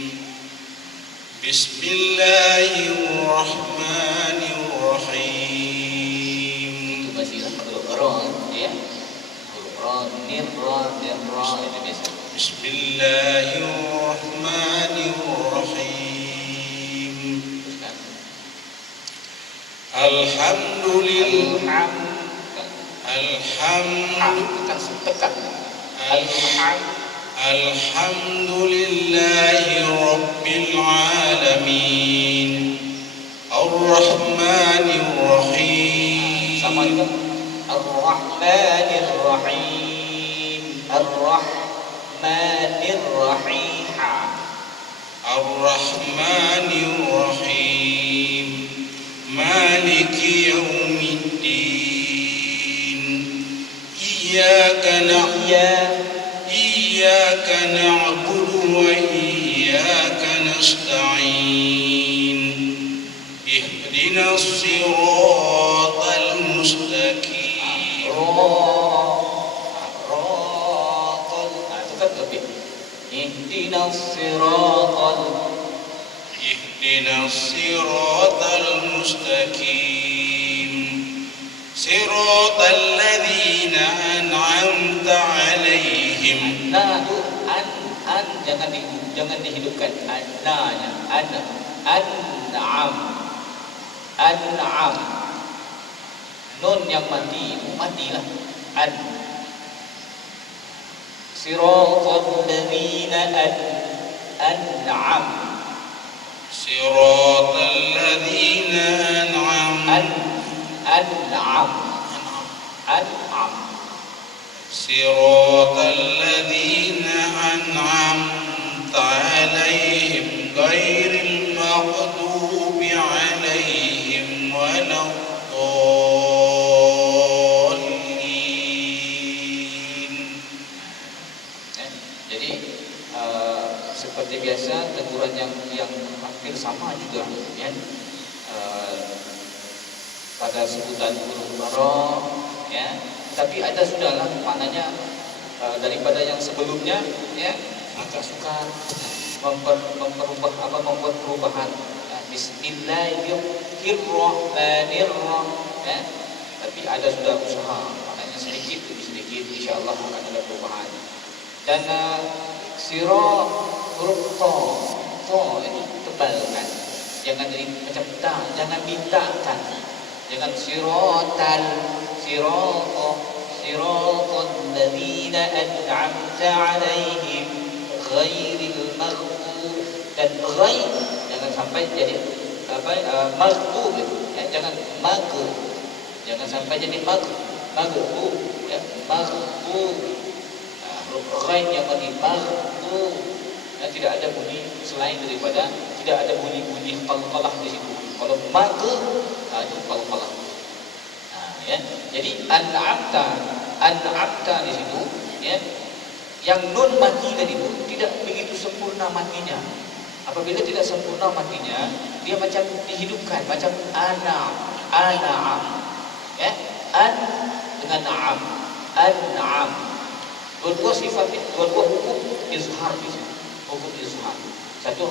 بسم الله الرحمن الرحيم. Itu masih huruf ra, ya. Huruf ra, nir ra, dan ra itu biasa. بسم الله الرحمن الرحيم. Teruskan. الحمد لله Tekan. الحمد لله رب العالمين الرحمن الرحيم. Sama juga. Ar-Rahmanir Rahim. Ar-Rahmanir Rahim. الرحمن الرحيم مالك يوم الدين إياك نعبد وإياك نستعين اهدنا الصراط المستقيم. Itu kan lebih. Ihdinas siratal اهدنا الصراط المستقيم صراط الذين أنعمت عليهم. Nah tu an jangan dihidupkan ananya an'am nun yang matilah an siratal ladzina an'am صراط الذين an'am صراط الذين أنعمت عليهم غير المغضوب عليهم ولا الضالين. Jadi seperti biasa teguran yang hampir sama juga, ya. Pada sebutan huruf ra, ya. Tapi ada sudahlah maknanya daripada yang sebelumnya, ya, agak sukar membuat perubahan. Bismillahirrahmanirrahim, ya. Tapi ada sudah usaha, maknanya sedikit demi sedikit insyaallah akan ada perubahan. Dan sirah huruf to itu tebalkan, jangan jadi macam ta, jangan mintakan, jangan siratal ladzina an'amta 'alaihim ghairil maghdub, dan ghair jangan sampai jadi maghdub itu, ya, jangan sampai jadi maghdub, ya, maghdub. Ghain yang maghdub, dan tidak ada bunyi selain daripada, tidak ada bunyi qalqalah di situ. Kalau maghdub itu qalqalah. Ya. Jadi an'amta di situ, ya. Yang nun mati tadi itu tidak begitu sempurna matinya. Apabila tidak sempurna matinya, dia macam dihidupkan, macam an'am. Ya. An dengan an'am. Dua-dua sifatnya, dua-dua hukum izhar di sini. Hukum izhar. Satu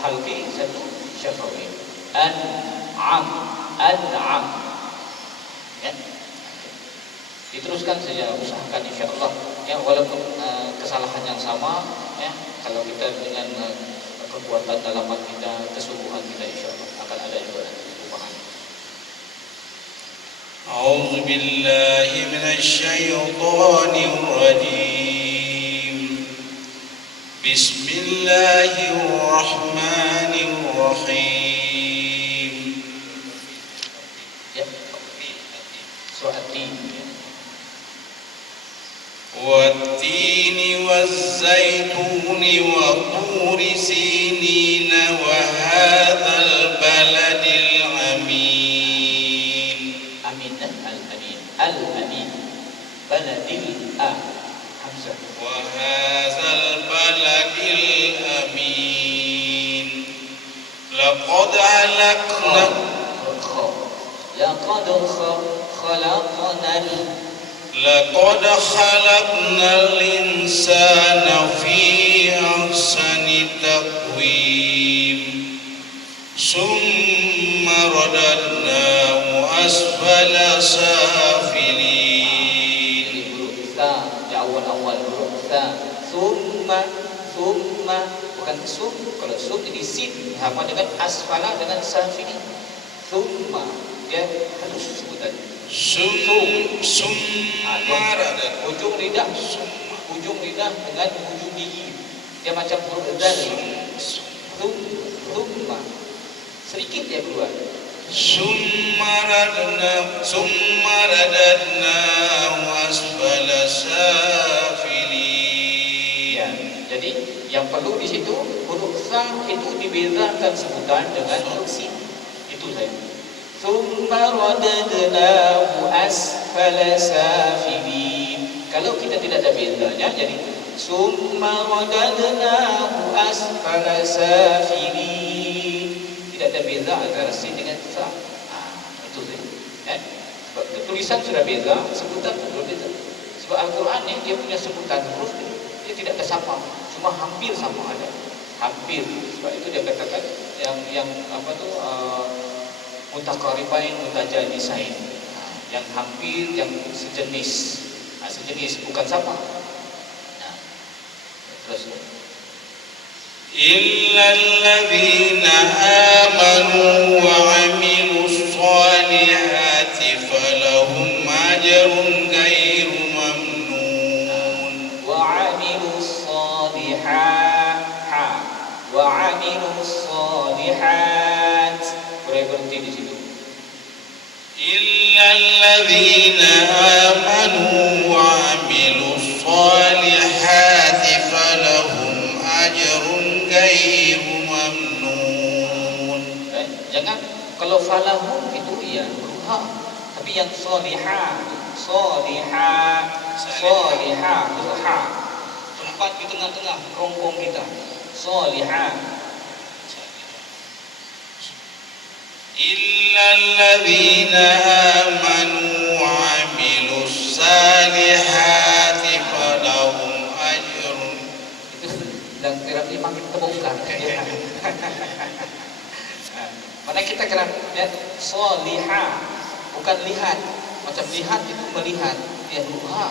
halqi, satu syafawi. An'am. Ya. Diteruskan saja, usahakan insyaallah, ya, walaupun kesalahan yang sama, ya, kalau kita dengan kekuatan dalaman kita, kesungguhan kita, insyaallah akan ada juga perubahan. أعوذ بالله من الشيطان الرجيم بسم الله الرحمن الرحيم. Ya. Surah At-Tin. والتين والزيتون وطور سينين وهذا البلد الأمين. Amin dan al-amin baladil hamzah. وهذا البلد الأمين لقد هلكنا لقد خلقنا لقد خلقنا الإنسان في أحسن تقويم ثم رددناه أسفل سافلين. Jadi huruf sa di awal-awal huruf sa. Summa bukan sum. Kalau sum jadi sin sama dengan asfala dengan safili. Summa dia halus sebutan. Ujung lidah dengan ujung gigi dia macam huruf dal. Summa sedikit dia keluar. Summa radadnahu asfala safilin. Ya, jadi yang perlu di situ huruf sa itu dibedakan sebutan dengan huruf sin. Itu saya. Summa radadnahu asfala safilin. Kalau kita tidak ada bedanya jadi summa radadnahu asfala safilin. Tidak ada beza antara sin dengan sa. Itu saja. Sebab itu tulisan sudah beza, sebutan belum beza. Sebab Al-Quran ni dia punya sebutan huruf dia tidak kesama, cuma hampir sama ada. Hampir. Sebab itu dia katakan yang apa tu mutaqaribain mutajanisain. Yang hampir, yang sejenis. Sejenis bukan sama. Nah. Terus إلا الذين آمنوا وعملوا الصالحات فلهم أجر غير ممنون. وعملوا الصالحات berhenti di situ. إلا الذين آمنوا وعملوا الصالحات فلهم أجر غير ممنون. Jangan kalau falahum itu ya ha, tapi yang solihah itu ha, tempat di tengah-tengah kerongkong kita solihah. إلا الذين آمنوا وعملوا الصالحات فلهم أجر. Dan terapi makin terbuka. Mana kita kena lihat solihah, bukan lihat. Macam lihat itu melihat. Dia ruha,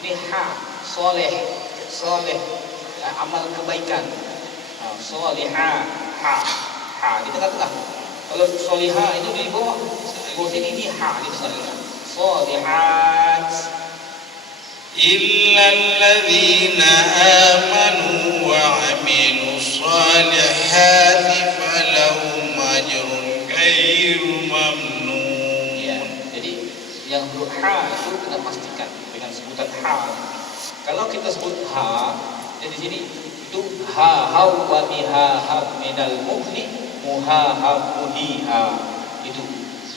liha, soleh, amal kebaikan. Solihah, ha di tengah-tengah. Kalau solihah itu di bawah sini ini ha di tengah. Solihat. إلا الذين آمنوا وعملوا الصالحات فلهم أجر غير ممنون. Ya, jadi yang huruf ha itu kita pastikan dengan sebutan ha. Kalau kita sebut ha, jadi di sini itu ha hau wa biha hab minal muhli muha hab muhiha itu.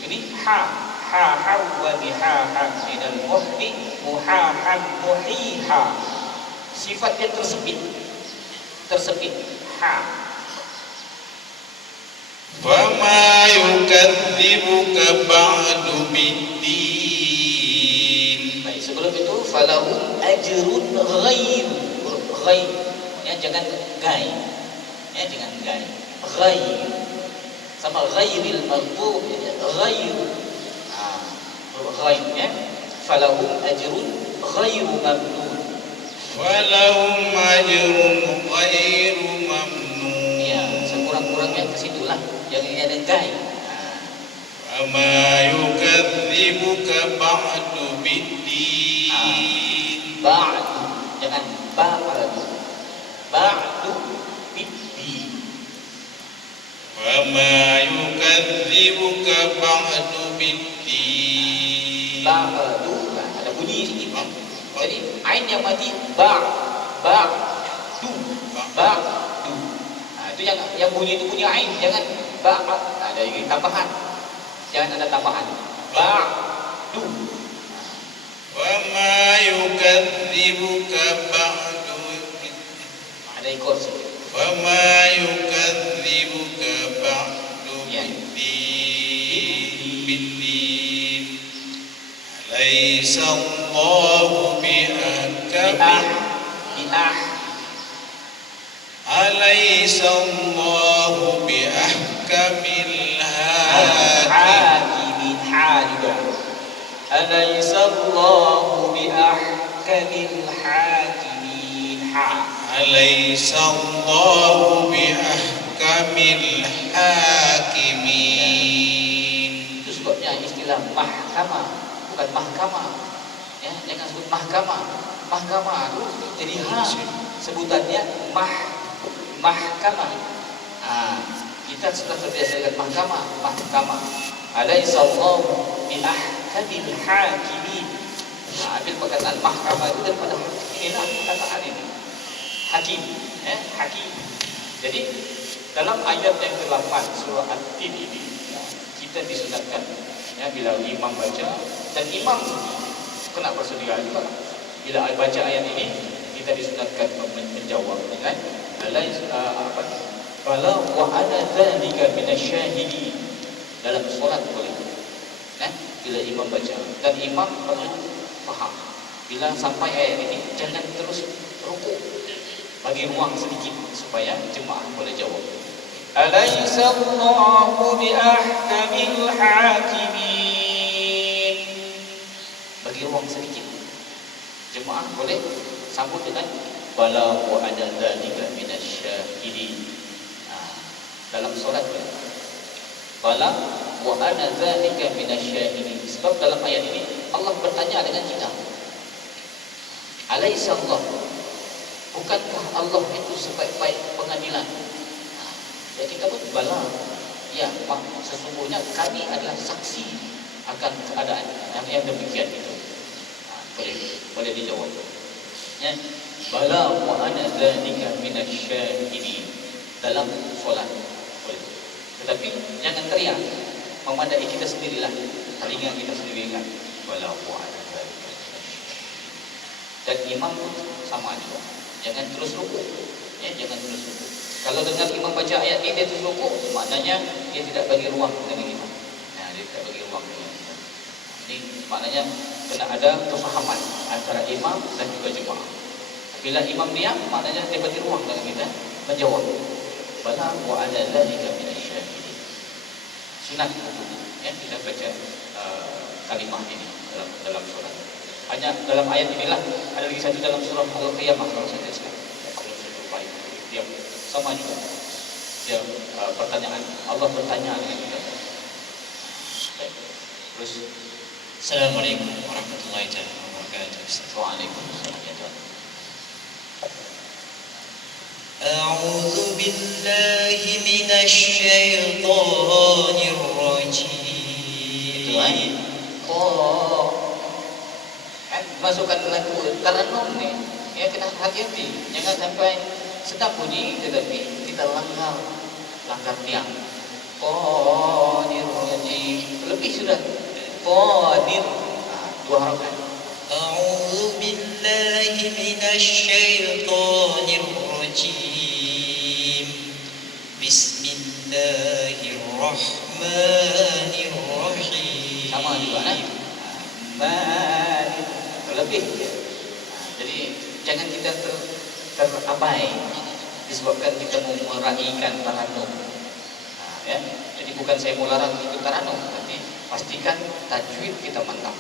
Ini ha hau wa biha hab minal muhli muha hab muhiha. Sifatnya tersepit ha. فما يكذبك بعد بالدين. Baik, sebelum itu falahum ajrun ghair. Ghair. Ya, jangan gai. Ya, jangan gai. Ghair. Sama ghairil maghdub, ghair. Ghair ya. Falahum ajrun ghairu mamnun. فلهم أجر غير ممنون. Ya, sekurang-kurangnya ke situlah. Jangan ada gai. وما يكذبك بعد بالدين. Ba'du. Jangan ba'du. Ba'du biddi. وما يكذبك بعد بالدين. Ba'du. Ada bunyi sikit. Jadi ain yang mati ba'du. Itu yang bunyi itu bunyi ain, jangan ada tambahan. Jangan ada tambahan. Ba'du. وما يكذبك بعد Ada ekor sikit. وما يكذبك بعد Ya. بالدين. أليس الله Allahu Alaysa Allahu bi ahkamil hakim. Alaysa Allahu bi ahkamil hakimin. Alaysa Allahu bi ahkamil hakimin. Itu sebabnya istilah mahkamah bukan mahkamah. Ya, jangan sebut mahkamah. Mahkamah itu jadi sebutannya mahkamah. Kita sudah terbiasa dengan mahkamah. Alaysa Allahu bi ahkamil hakimin. Ambil perkataan mahkamah itu daripada inilah perkataan ini. Hakim, hakim. Jadi dalam ayat yang ke-8 surah At-Tin ini kita disunatkan bila imam baca, dan imam kena bersedia juga bila baca ayat ini kita disunatkan menjawab dengan bala wa ana dzalika minasyahidin. Dalam solat boleh bila imam baca, dan imam perlu faham bila sampai ayat ini jangan terus rukuk, bagi ruang sedikit supaya jemaah boleh jawab. Alaysa Allahu bi ahkamil hakimin. Bagi ruang sedikit, jemaah boleh sambut dengan bala wa ana dzalika minasyahidin. Dalam solat bala wa ana dzalika minasyahidin. Sebab dalam ayat ini Allah bertanya dengan kita. Alaysa Allah, bukankah Allah itu sebaik-baik pengadilan? Ya kita pun bala. Ya, sesungguhnya kami adalah saksi akan keadaan yang demikian itu. Boleh dijawab. Ya, bala wa ana dzalika minasyahidin. Dalam solat boleh. Tetapi jangan teriak memandai kita sendirilah, telinga kita sendirilah. Bala wa ana dzalika. Dan imam pun sama juga. Jangan terus rukuk. Ya, jangan terus rukuk. Kalau dengar imam baca ayat ini dia terus rukuk, maknanya dia tidak bagi ruang dengan imam. Dia tidak bagi ruang dengan imam. Ini maknanya kena ada kefahaman antara imam dan juga jemaah. Bila imam diam, maknanya dia bagi ruang dengan kita menjawab. Bala wa ana dzalika minasyahidin. Sunat ya kita baca kalimah ini dalam surah. Hanya dalam ayat inilah, ada lagi satu dalam surah Al-Qiyamah kalau saya tidak salah. Kalau saya lupa itu, dia sama juga. Dia pertanyaan, Allah bertanya dengan kita. Baik. Terus, Assalamualaikum warahmatullahi wabarakatuh. Waalaikumsalam ya Tuhan. A'udzu billahi minasyaitonir rajim. Itu masukkan lagu taranum nih, ya kena hati-hati, jangan sampai sedap bunyi tetapi kita langgar tiang. Qadir rajim, lebih sudah qadir, dua harakat. A'udzu billahi minasyaitonir rajim. Bismillahirrahmanirrahim. Sama juga kan? Lebih ya. Jadi jangan kita terabai disebabkan kita mau meraihkan taranum. Ya. Jadi bukan saya mau larang ikut taranum, tapi pastikan tajwid kita mantap.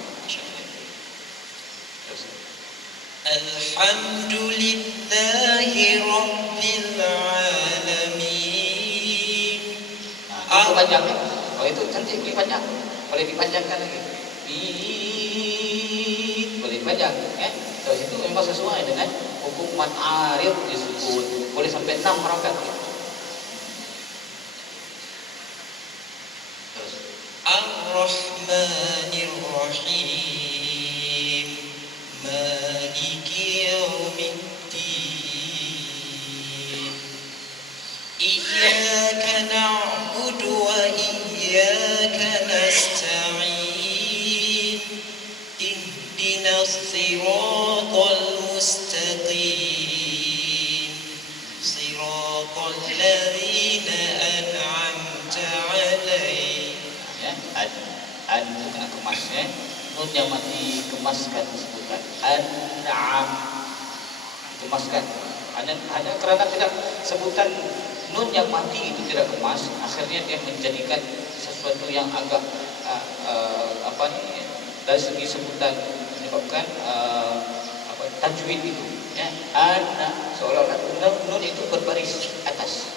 Terus. Alhamdulillahi rabbil alamin. Itu panjang ya. Kalau itu cantik boleh panjang, boleh dipanjangkan lagi. Boleh panjang ya. Terus itu memang sesuai dengan hukum mad arid disebut boleh sampai 6 harakat. Terus Ar-Rahmanir Rahim. Maliki yaumiddin. Iyyaka na'budu wa iyyaka nasta'in. الصراط المستقيم صراط الذين أنعمت عليهم. An itu kena kemas ya. nun yang mati kemaskan disebutkan an'am, kemaskan. Hanya kerana tidak sebutan nun yang mati itu tidak kemas, akhirnya dia menjadikan sesuatu yang agak dari segi sebutan menyebabkan tajwid itu ya, seolah-olah nun itu berbaris atas.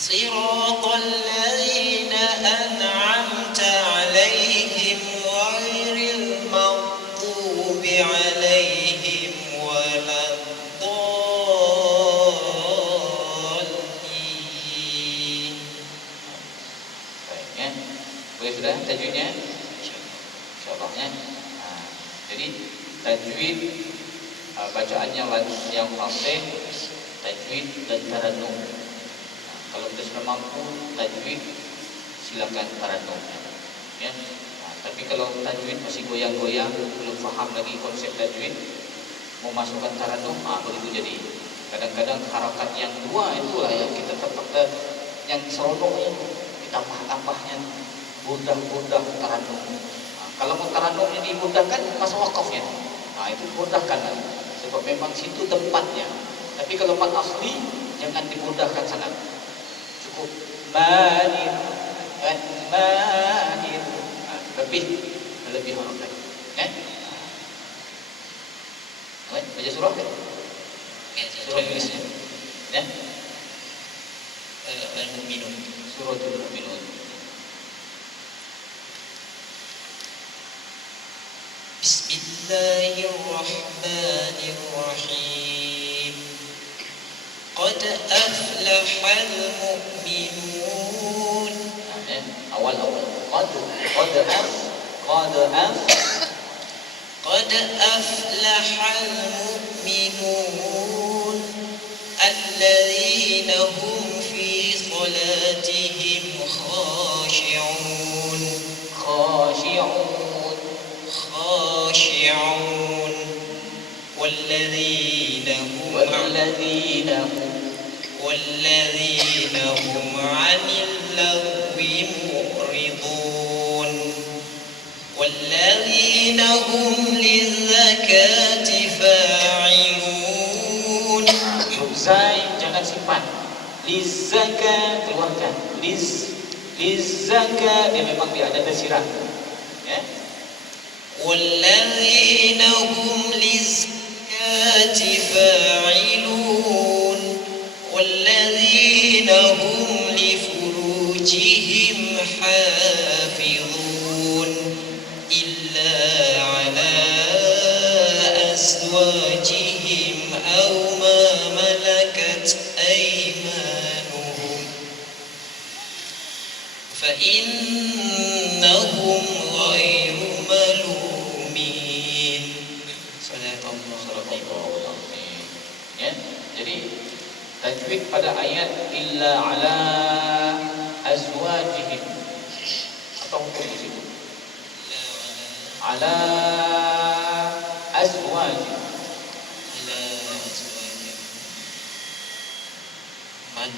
صراط الذين أنعمت عليهم غير المغضوب عليهم ولا الضالين. Baik ya. Boleh sudah tajwidnya? Insyaallah ya. Jadi tajwid bacaannya yang fasih, tajwid dan tarannum. Kalau kita sudah mampu tajwid, silakan tarannum ya. Tapi kalau tajwid masih goyang-goyang, belum faham lagi konsep tajwid, mau masukkan tarannum, begitu jadi. Kadang-kadang harakat yang dua itulah yang kita terpaksa, yang seronoknya ditambah-tambahnya mudah-mudah tarannum. Kalau mau tarannum ini dimudahkan masa wakafnya. Itu mudahkan sebab memang situ tempatnya. Tapi kalau mat asli jangan dimudahkan sangat. Cukup manir, manir, lebih harakat. Baca surah kan? Surah Inggrisnya, ya? Al-Mu'minun. Suratul Mu'minun. Bismillahirrahmanirrahim. Qad aflahal mu'minun. Awal-awal. Qad aflahal mu'minun alladzina hum fi salatihim khashi'un. خاشعون والذين هم عن اللغو معرضون والذين هم للزكاة فاعلون. Zai jangan simpan. Lizzaka keluarkan. Lizzaka dia memang dia ada tersirat. Ya. والذين هم للزكاة فاعلون والذين هم لفروجهم حافظون إلا على أزواجهم أو ما ملكت أيمانهم فإنهم غير malumin. Sadaqallahu ya. Jadi tajwid pada ayat illa ala azwajihim. Apa hukum di situ? Ala azwajihim. Man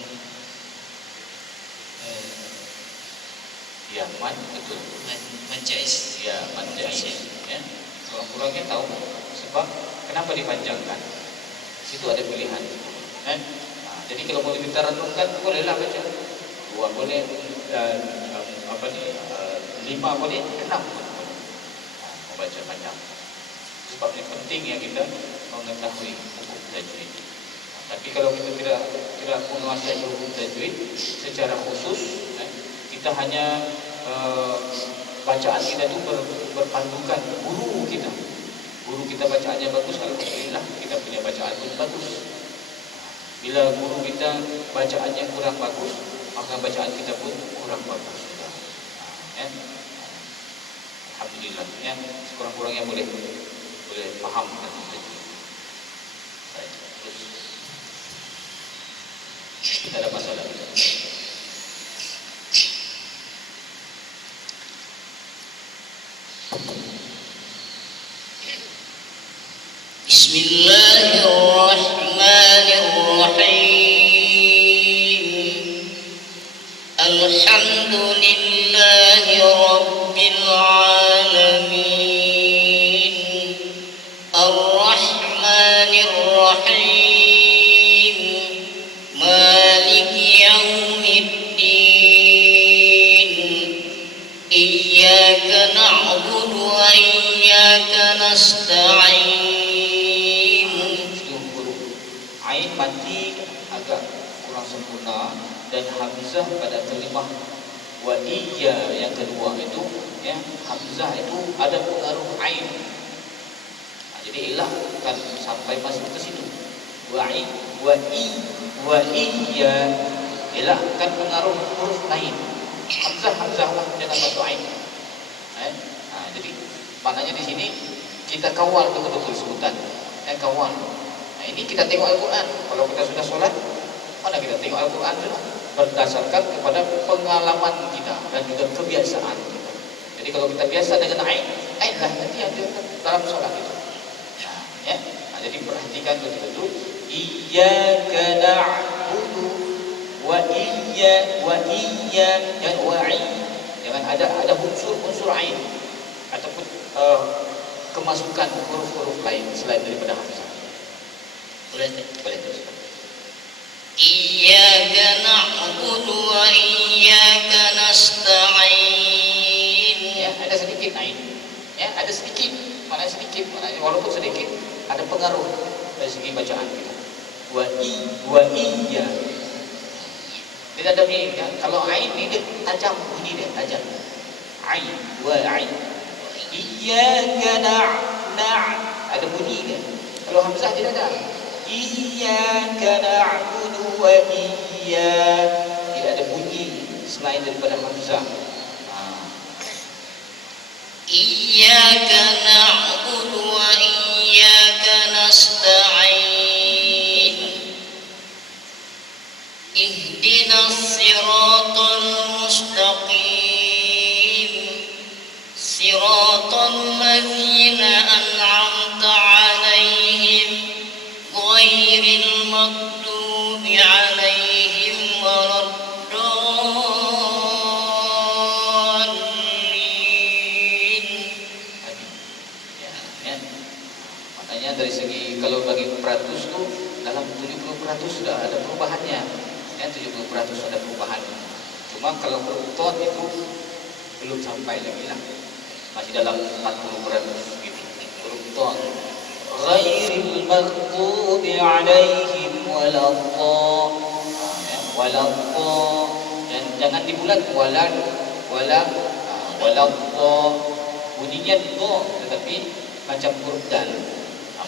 Ya, man betul. Man jais. Ya, man jais. Ya. Kurang-kurangnya tahu sebab kenapa dipanjangkan. Situ ada pilihan. Jadi kalau mau ditaranumkan bolehlah baca. 2 boleh, 5 boleh, 6 boleh. Membaca panjang. Sebab ini penting ya kita mengetahui hukum tajwid. Tapi kalau kita tidak menguasai hukum tajwid secara khusus, kita hanya bacaan kita itu berpandukan guru kita bacaannya bagus, alhamdulillah kita punya bacaan pun bagus. Bila guru kita bacaannya kurang bagus, maka bacaan kita pun kurang bagus juga. Alhamdulillah ya, sekurang-kurangnya boleh paham kan tajwid. Baik, terus tidak ada masalah. Bismillahirrahmanirrahim. Alhamdulillahi rabbil hamzah pada kalimah wa iya yang kedua itu, ya, hamzah itu ada pengaruh ain. Jadi elakkan sampai masuk ke situ. Wa iya, elakkan pengaruh huruf lain. Hamzah lah, jangan masuk ain. Jadi maknanya di sini kita kawal betul-betul sebutan. Kawal. Nah, ini kita tengok Al-Quran. Kalau kita sudah sholat, mana kita tengok Al-Quran itu berdasarkan kepada pengalaman kita dan juga kebiasaan kita. Jadi kalau kita biasa dengan ain lah nanti ada dalam sholat itu. Jadi perhatikan betul-betul. Iyyaka na'budu wa iya dan wa'i. Jangan ada unsur ain ataupun kemasukan huruf-huruf lain selain daripada hamzah. Boleh terus. Iyyaka na'budu wa iyyaka nasta'in. Ya, ada sedikit ain. Ya, ada sedikit. Mana sedikit, walaupun sedikit ada pengaruh dari segi bacaan kita. Wa iya. Tidak ada ni, ya. Kalau ain ni dia tajam bunyi dia, tajam. Ain, wa ain. Iyyaka ada bunyi dia. Kalau hamzah tidak ada. Iyyaka na'budu wa tidak ada bunyi selain daripada hamzah. Iyyaka na'budu wa iyyaka nasta'in. Ihdinas siratal mustaqim. Siratal ladzina an'amta 'alaihim ghairil maghdubi 'alaihim waladdallin. Maknanya dari segi kalau bagi peratus tu dalam 70% sudah ada perubahannya. 70% ada perubahannya. Cuma kalau huruf itu belum sampai lagi lah. Masih dalam 40% gitu. Huruf ton. Ghairil maghdubi 'alaihim dan jangan dibulat wala bunyinya do tetapi macam huruf dal.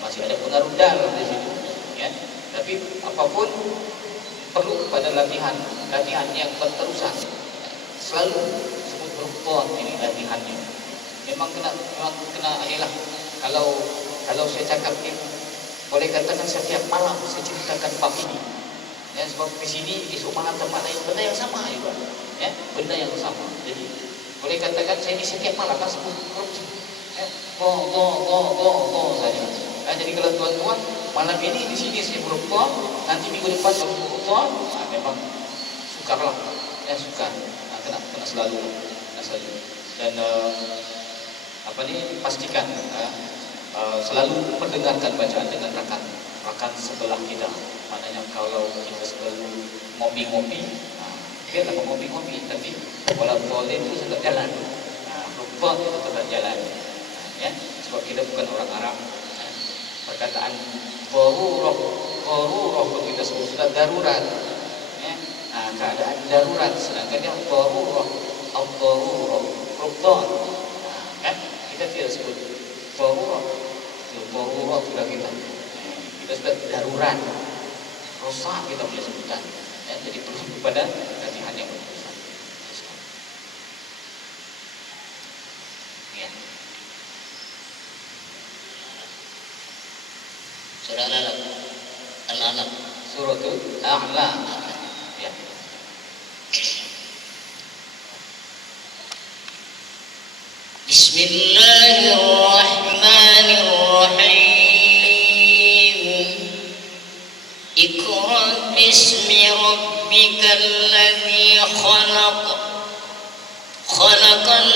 Masih ada pengaruh dal di situ, ya. Tapi apapun perlu kepada latihan yang berterusan. Selalu sebut huruf ton ini latihannya. Memang kena inilah. Kalau saya cakap ini, boleh katakan setiap malam saya ceritakan bab ini. Ya, sebab di sini esok malam tempat lain benda yang sama juga. Ya, benda yang sama. Jadi boleh katakan saya ini setiap malam kan sebut huruf. Ya, go saja. Jadi kalau tuan-tuan malam ini di sini saya huruf ton, nanti minggu depan saya huruf ton, memang sukarlah. Ya, sukar. Kena selalu. Dan pastikan selalu mendengarkan bacaan dengan rakan sebelah kita. Maknanya kalau kita selalu ngopi-ngopi, biarlah ngopi-ngopi, tapi walaupun itu tetap jalan. Rukun itu tetap jalan. Ya, sebab kita bukan orang Arab. Perkataan darurah kita sebut sudah darurat. Ya, keadaan darurat, sedangkan yang darurah rukun. Kan kita tidak sebut darurah sudah kita sudah darurat, rosak kita boleh sebutkan. Ya, jadi perlu kepada latihan yang berbesar. Ya. Surah Al-Alaq. Suratul A'la. Ya. Bismillahirrahmanirrahim. Iqra bismi rabbikal ladzi khalaq. Khalaqal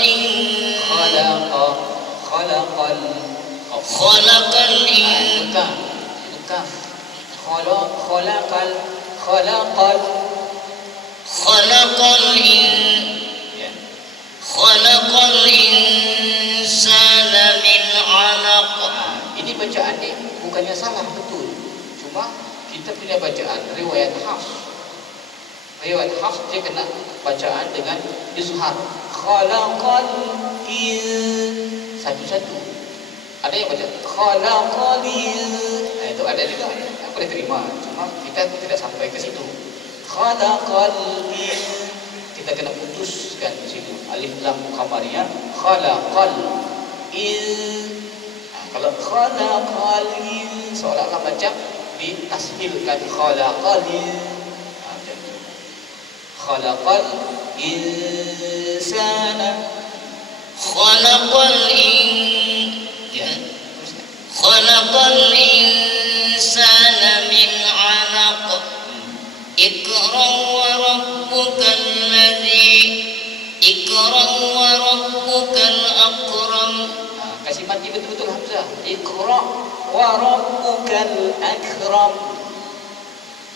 insana min 'alaq. Ini bacaan ni bukannya salah, betul. Cuma kita punya bacaan riwayat Hafs. Riwayat Hafs dia kena bacaan dengan izhar. Khalaqal satu-satu. Ada yang baca khalaqal itu ada juga. Boleh terima. Cuma kita tidak sampai ke situ. Khalaqal kita kena putuskan di situ. Alif lam qamariyah khalaqal kalau khalaqal seolah-olah macam ditashilkan khalaqal macam tu. Khalaqal insana Khalaqal insana min 'alaq. Iqra wa rabbukal akram. Kasih mati betul-betul hamzah. Iqra wa rabbukal akram.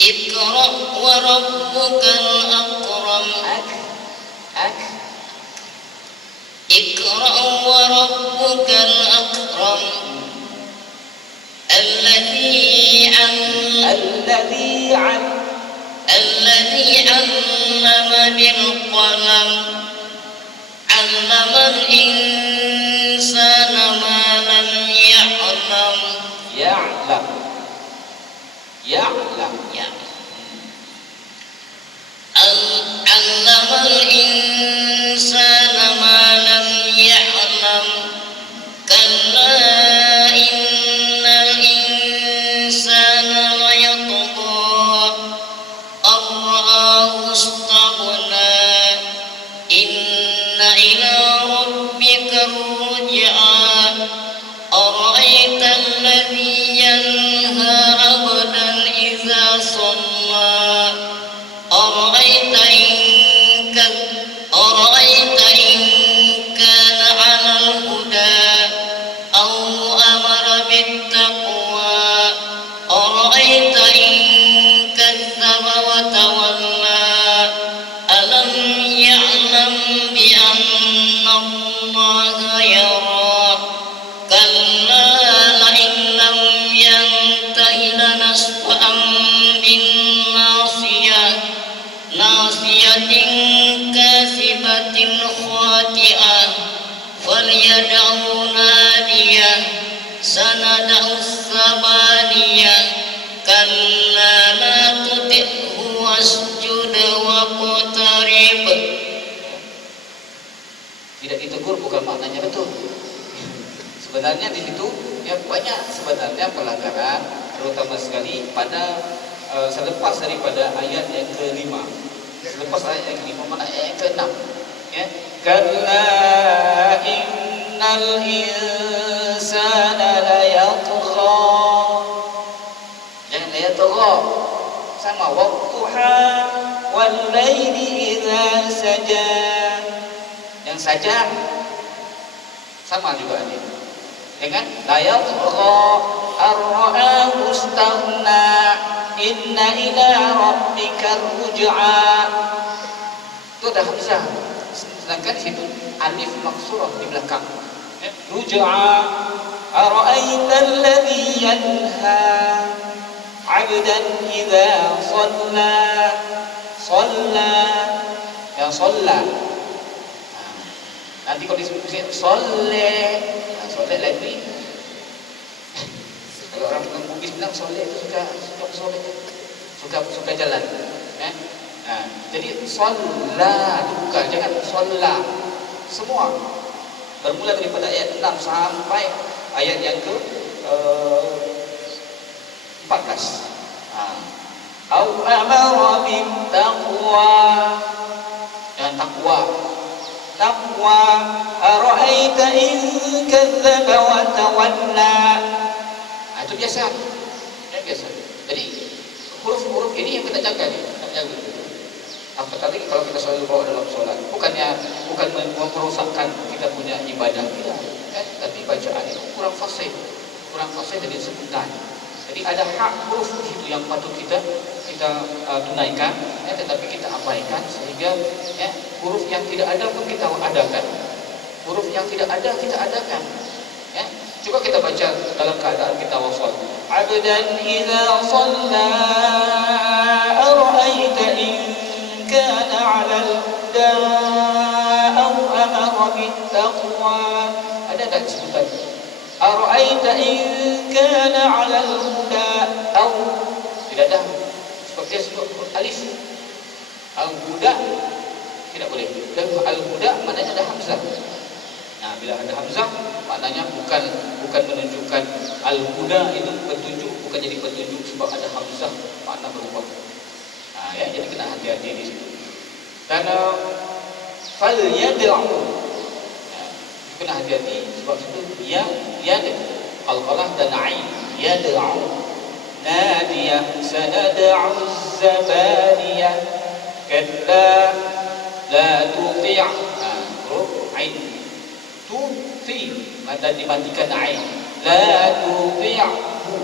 Iqra wa rabbukal akram. Iqra wa rabbukal akram. Alladhi 'allama bil qalam. 'allama al insana ma lam ya'lam. Ya'lam. Allama al insana ma lam ya'lam. Kalla innal insana la yatgha an ra'ahu istaghna. Inna ila rabbika ar-ruj'a. Ara'aita alladhi yanha 'abdan idza shalla. Ara'aita in kana 'alal huda aw amara bit taqwa. Ara'aita in kadzdzaba wa tawalla. Alam ya'lam bi anna Allaha yara. Kalla la in lam yantahi lanasfa'an bin nasiyatin kasibatin khati'ah. Falyad'u nadiyah. Sanad'u sabaniyah. Kalla la tuti'hu wasjud waqtarib. Tidak ditegur bukan maknanya betul. Sebenarnya di situ ya banyak sebenarnya pelanggaran, terutama sekali pada selepas daripada ayat yang ke-5. Selepas ayat yang ke-5 mana ayat yang ke-6. Ya. Kalla innal insana la yatgha. Jangan la yatgha. Sama wadduha wal laili idza saja. Yang saja sama juga ini. Dengan la yatgha ar-ra'ahu istaghna. Inna ila rabbika ruj'a. Itu ada hamzah. Sedangkan di situ alif maksurah di belakang. Ruj'a. Ara'aita alladhi yanha 'abdan idza shalla. Yang shalla. Nanti kalau disebut soleh, lagi. Kalau orang Bugis bilang soleh itu suka jalan. Jadi sholla itu bukan, jangan sholla. Semua bermula daripada ayat 6 sampai ayat yang ke 14. Au amara bit taqwa. Jangan takwa. Ara'aita in kadzdzaba wa tawalla. Itu biasa. Jadi huruf-huruf ini yang kita jaga nih, apalagi kalau kita selalu bawa dalam sholat, bukan merusakkan kita punya ibadah kita, tapi bacaan itu kurang fasih dari sebutan. Jadi ada hak huruf itu yang patut kita tunaikan, tetapi kita abaikan sehingga huruf yang tidak ada pun kita adakan, huruf yang tidak ada kita adakan. Coba kita baca dalam keadaan kita wasal. Abdan idza shalla ara'aita in التقوى. Ada tak sebutan? Ara'aita in kana 'alal huda aw, tidak ada. Sebab dia sebut alif. Al-huda tidak boleh. Dan al-huda maknanya ada hamzah. Nah, bila ada hamzah maknanya bukan menunjukkan al-huda itu petunjuk, bukan jadi petunjuk sebab ada hamzah, makna berubah. Nah, ya, jadi kena hati-hati di situ. Karena fal yad'u, kena hati-hati sebab itu ya qalqalah dan ain yad'u nadiyah sanad'u zabaniyah kalla la tuti' huruf ain tuti maka dimatikan ain la tuti'hu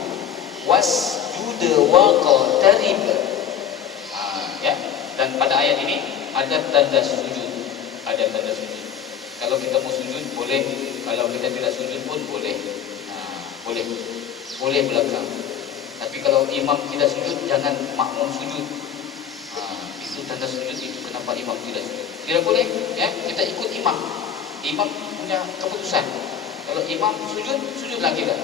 wasjud waqtarib. Ya, dan pada ayat ini ada tanda sujud, ada tanda sujud. Kalau kita mau sujud boleh, kalau kita tidak sujud pun boleh. Boleh belakang. Tapi kalau imam tidak sujud, jangan makmum sujud. Itu tanda sujud itu kenapa imam tidak sujud. Tidak boleh, ya, kita ikut imam. Imam punya keputusan. Kalau imam sujud, sujudlah kita.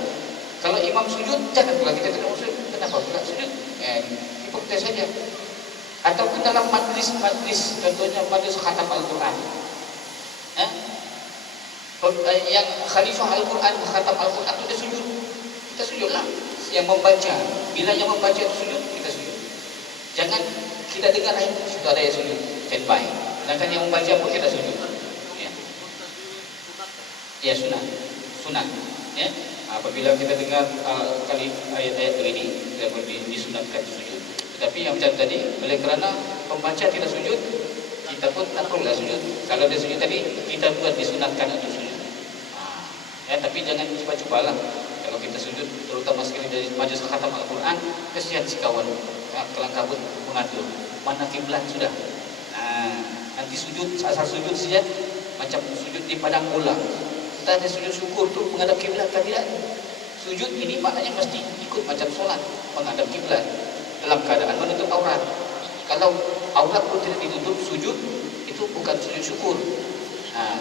Kalau imam sujud, jangan pula kita tidak sujud. Kenapa tidak sujud? Ikuti saja. Ataupun dalam majlis, contohnya majlis khatam Al-Quran. Yang khalifah Al-Quran, khatam Al-Quran itu dia sujud, kita sujudlah. Yang membaca, bila yang membaca itu sujud, kita sujud. Jangan kita dengar sudah ada yang sujud, standby. Sedangkan yang membaca pun kita sujud. Ya, sunat. Ya, apabila kita dengar kali ayat-ayat begini, kita disunatkan sujud. Tetapi yang macam tadi, oleh kerana pembaca tidak sujud, kita pun tak perlulah sujud. Kalau dia sujud tadi, kita buat disunatkan untuk sujud. Ya, tapi jangan cuba-cubalah. Kalau kita sujud, terutama sekali dari majlis khatam Al-Quran, kesian si kawan kelang kabut mengatur mana kiblat sudah. Nanti sujud, asal sujud saja macam sujud di padang bola. Kita ada sujud syukur tu menghadap kiblat kan tidak? Sujud ini maknanya mesti ikut macam solat, menghadap kiblat dalam keadaan menutup aurat. Kalau aurat pun tidak ditutup, sujud itu bukan sujud syukur.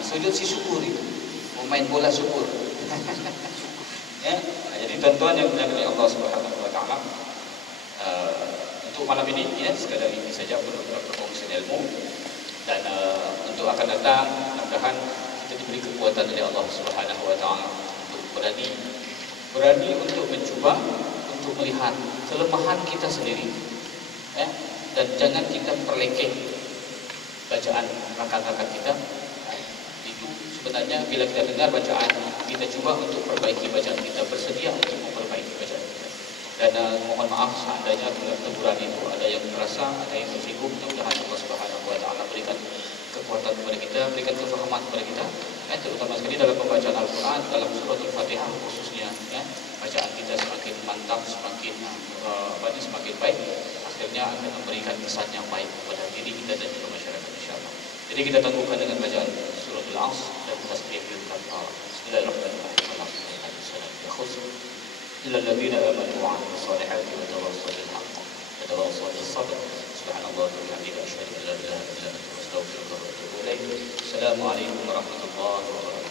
Sujud si syukur itu, main bola syukur. Ya, jadi tuan-tuan yang dimuliakan Allah Subhanahu wa taala, untuk malam ini ya sekadar ini saja perkongsian ilmu, dan untuk akan datang mudah-mudahan kita diberi kekuatan oleh Allah Subhanahu wa taala untuk berani untuk mencuba untuk melihat kelemahan kita sendiri. Ya, dan jangan kita perlekeh bacaan rakan-rakan kita. Itu sebenarnya bila kita dengar bacaan, kita cuba untuk perbaiki bacaan kita, bersedia untuk memperbaiki bacaan kita. Dan mohon maaf seandainya teguran itu ada yang terasa, ada yang tersinggung. Mudah-mudahan Allah Subhanahu wa taala berikan kekuatan kepada kita, berikan kefahaman kepada kita, terutama sekali dalam pembacaan Al-Quran, dalam surah Al-Fatihah khususnya. Ya, bacaan kita semakin mantap, semakin baik, akhirnya akan memberikan kesan yang baik kepada diri kita dan juga masyarakat, insyaAllah. Jadi kita tangguhkan dengan bacaan surah Al-Asr dan tasbih al-kafar. Bismillahirrahmanirrahim. إلا الذين آمنوا وعملوا الصالحات وتواصوا بالحق وتواصوا بالصبر. سبحان الله وبحمده أشهد أن لا إله إلا أنت أستغفرك وأتوب إليك. السلام عليكم ورحمة الله وبركاته.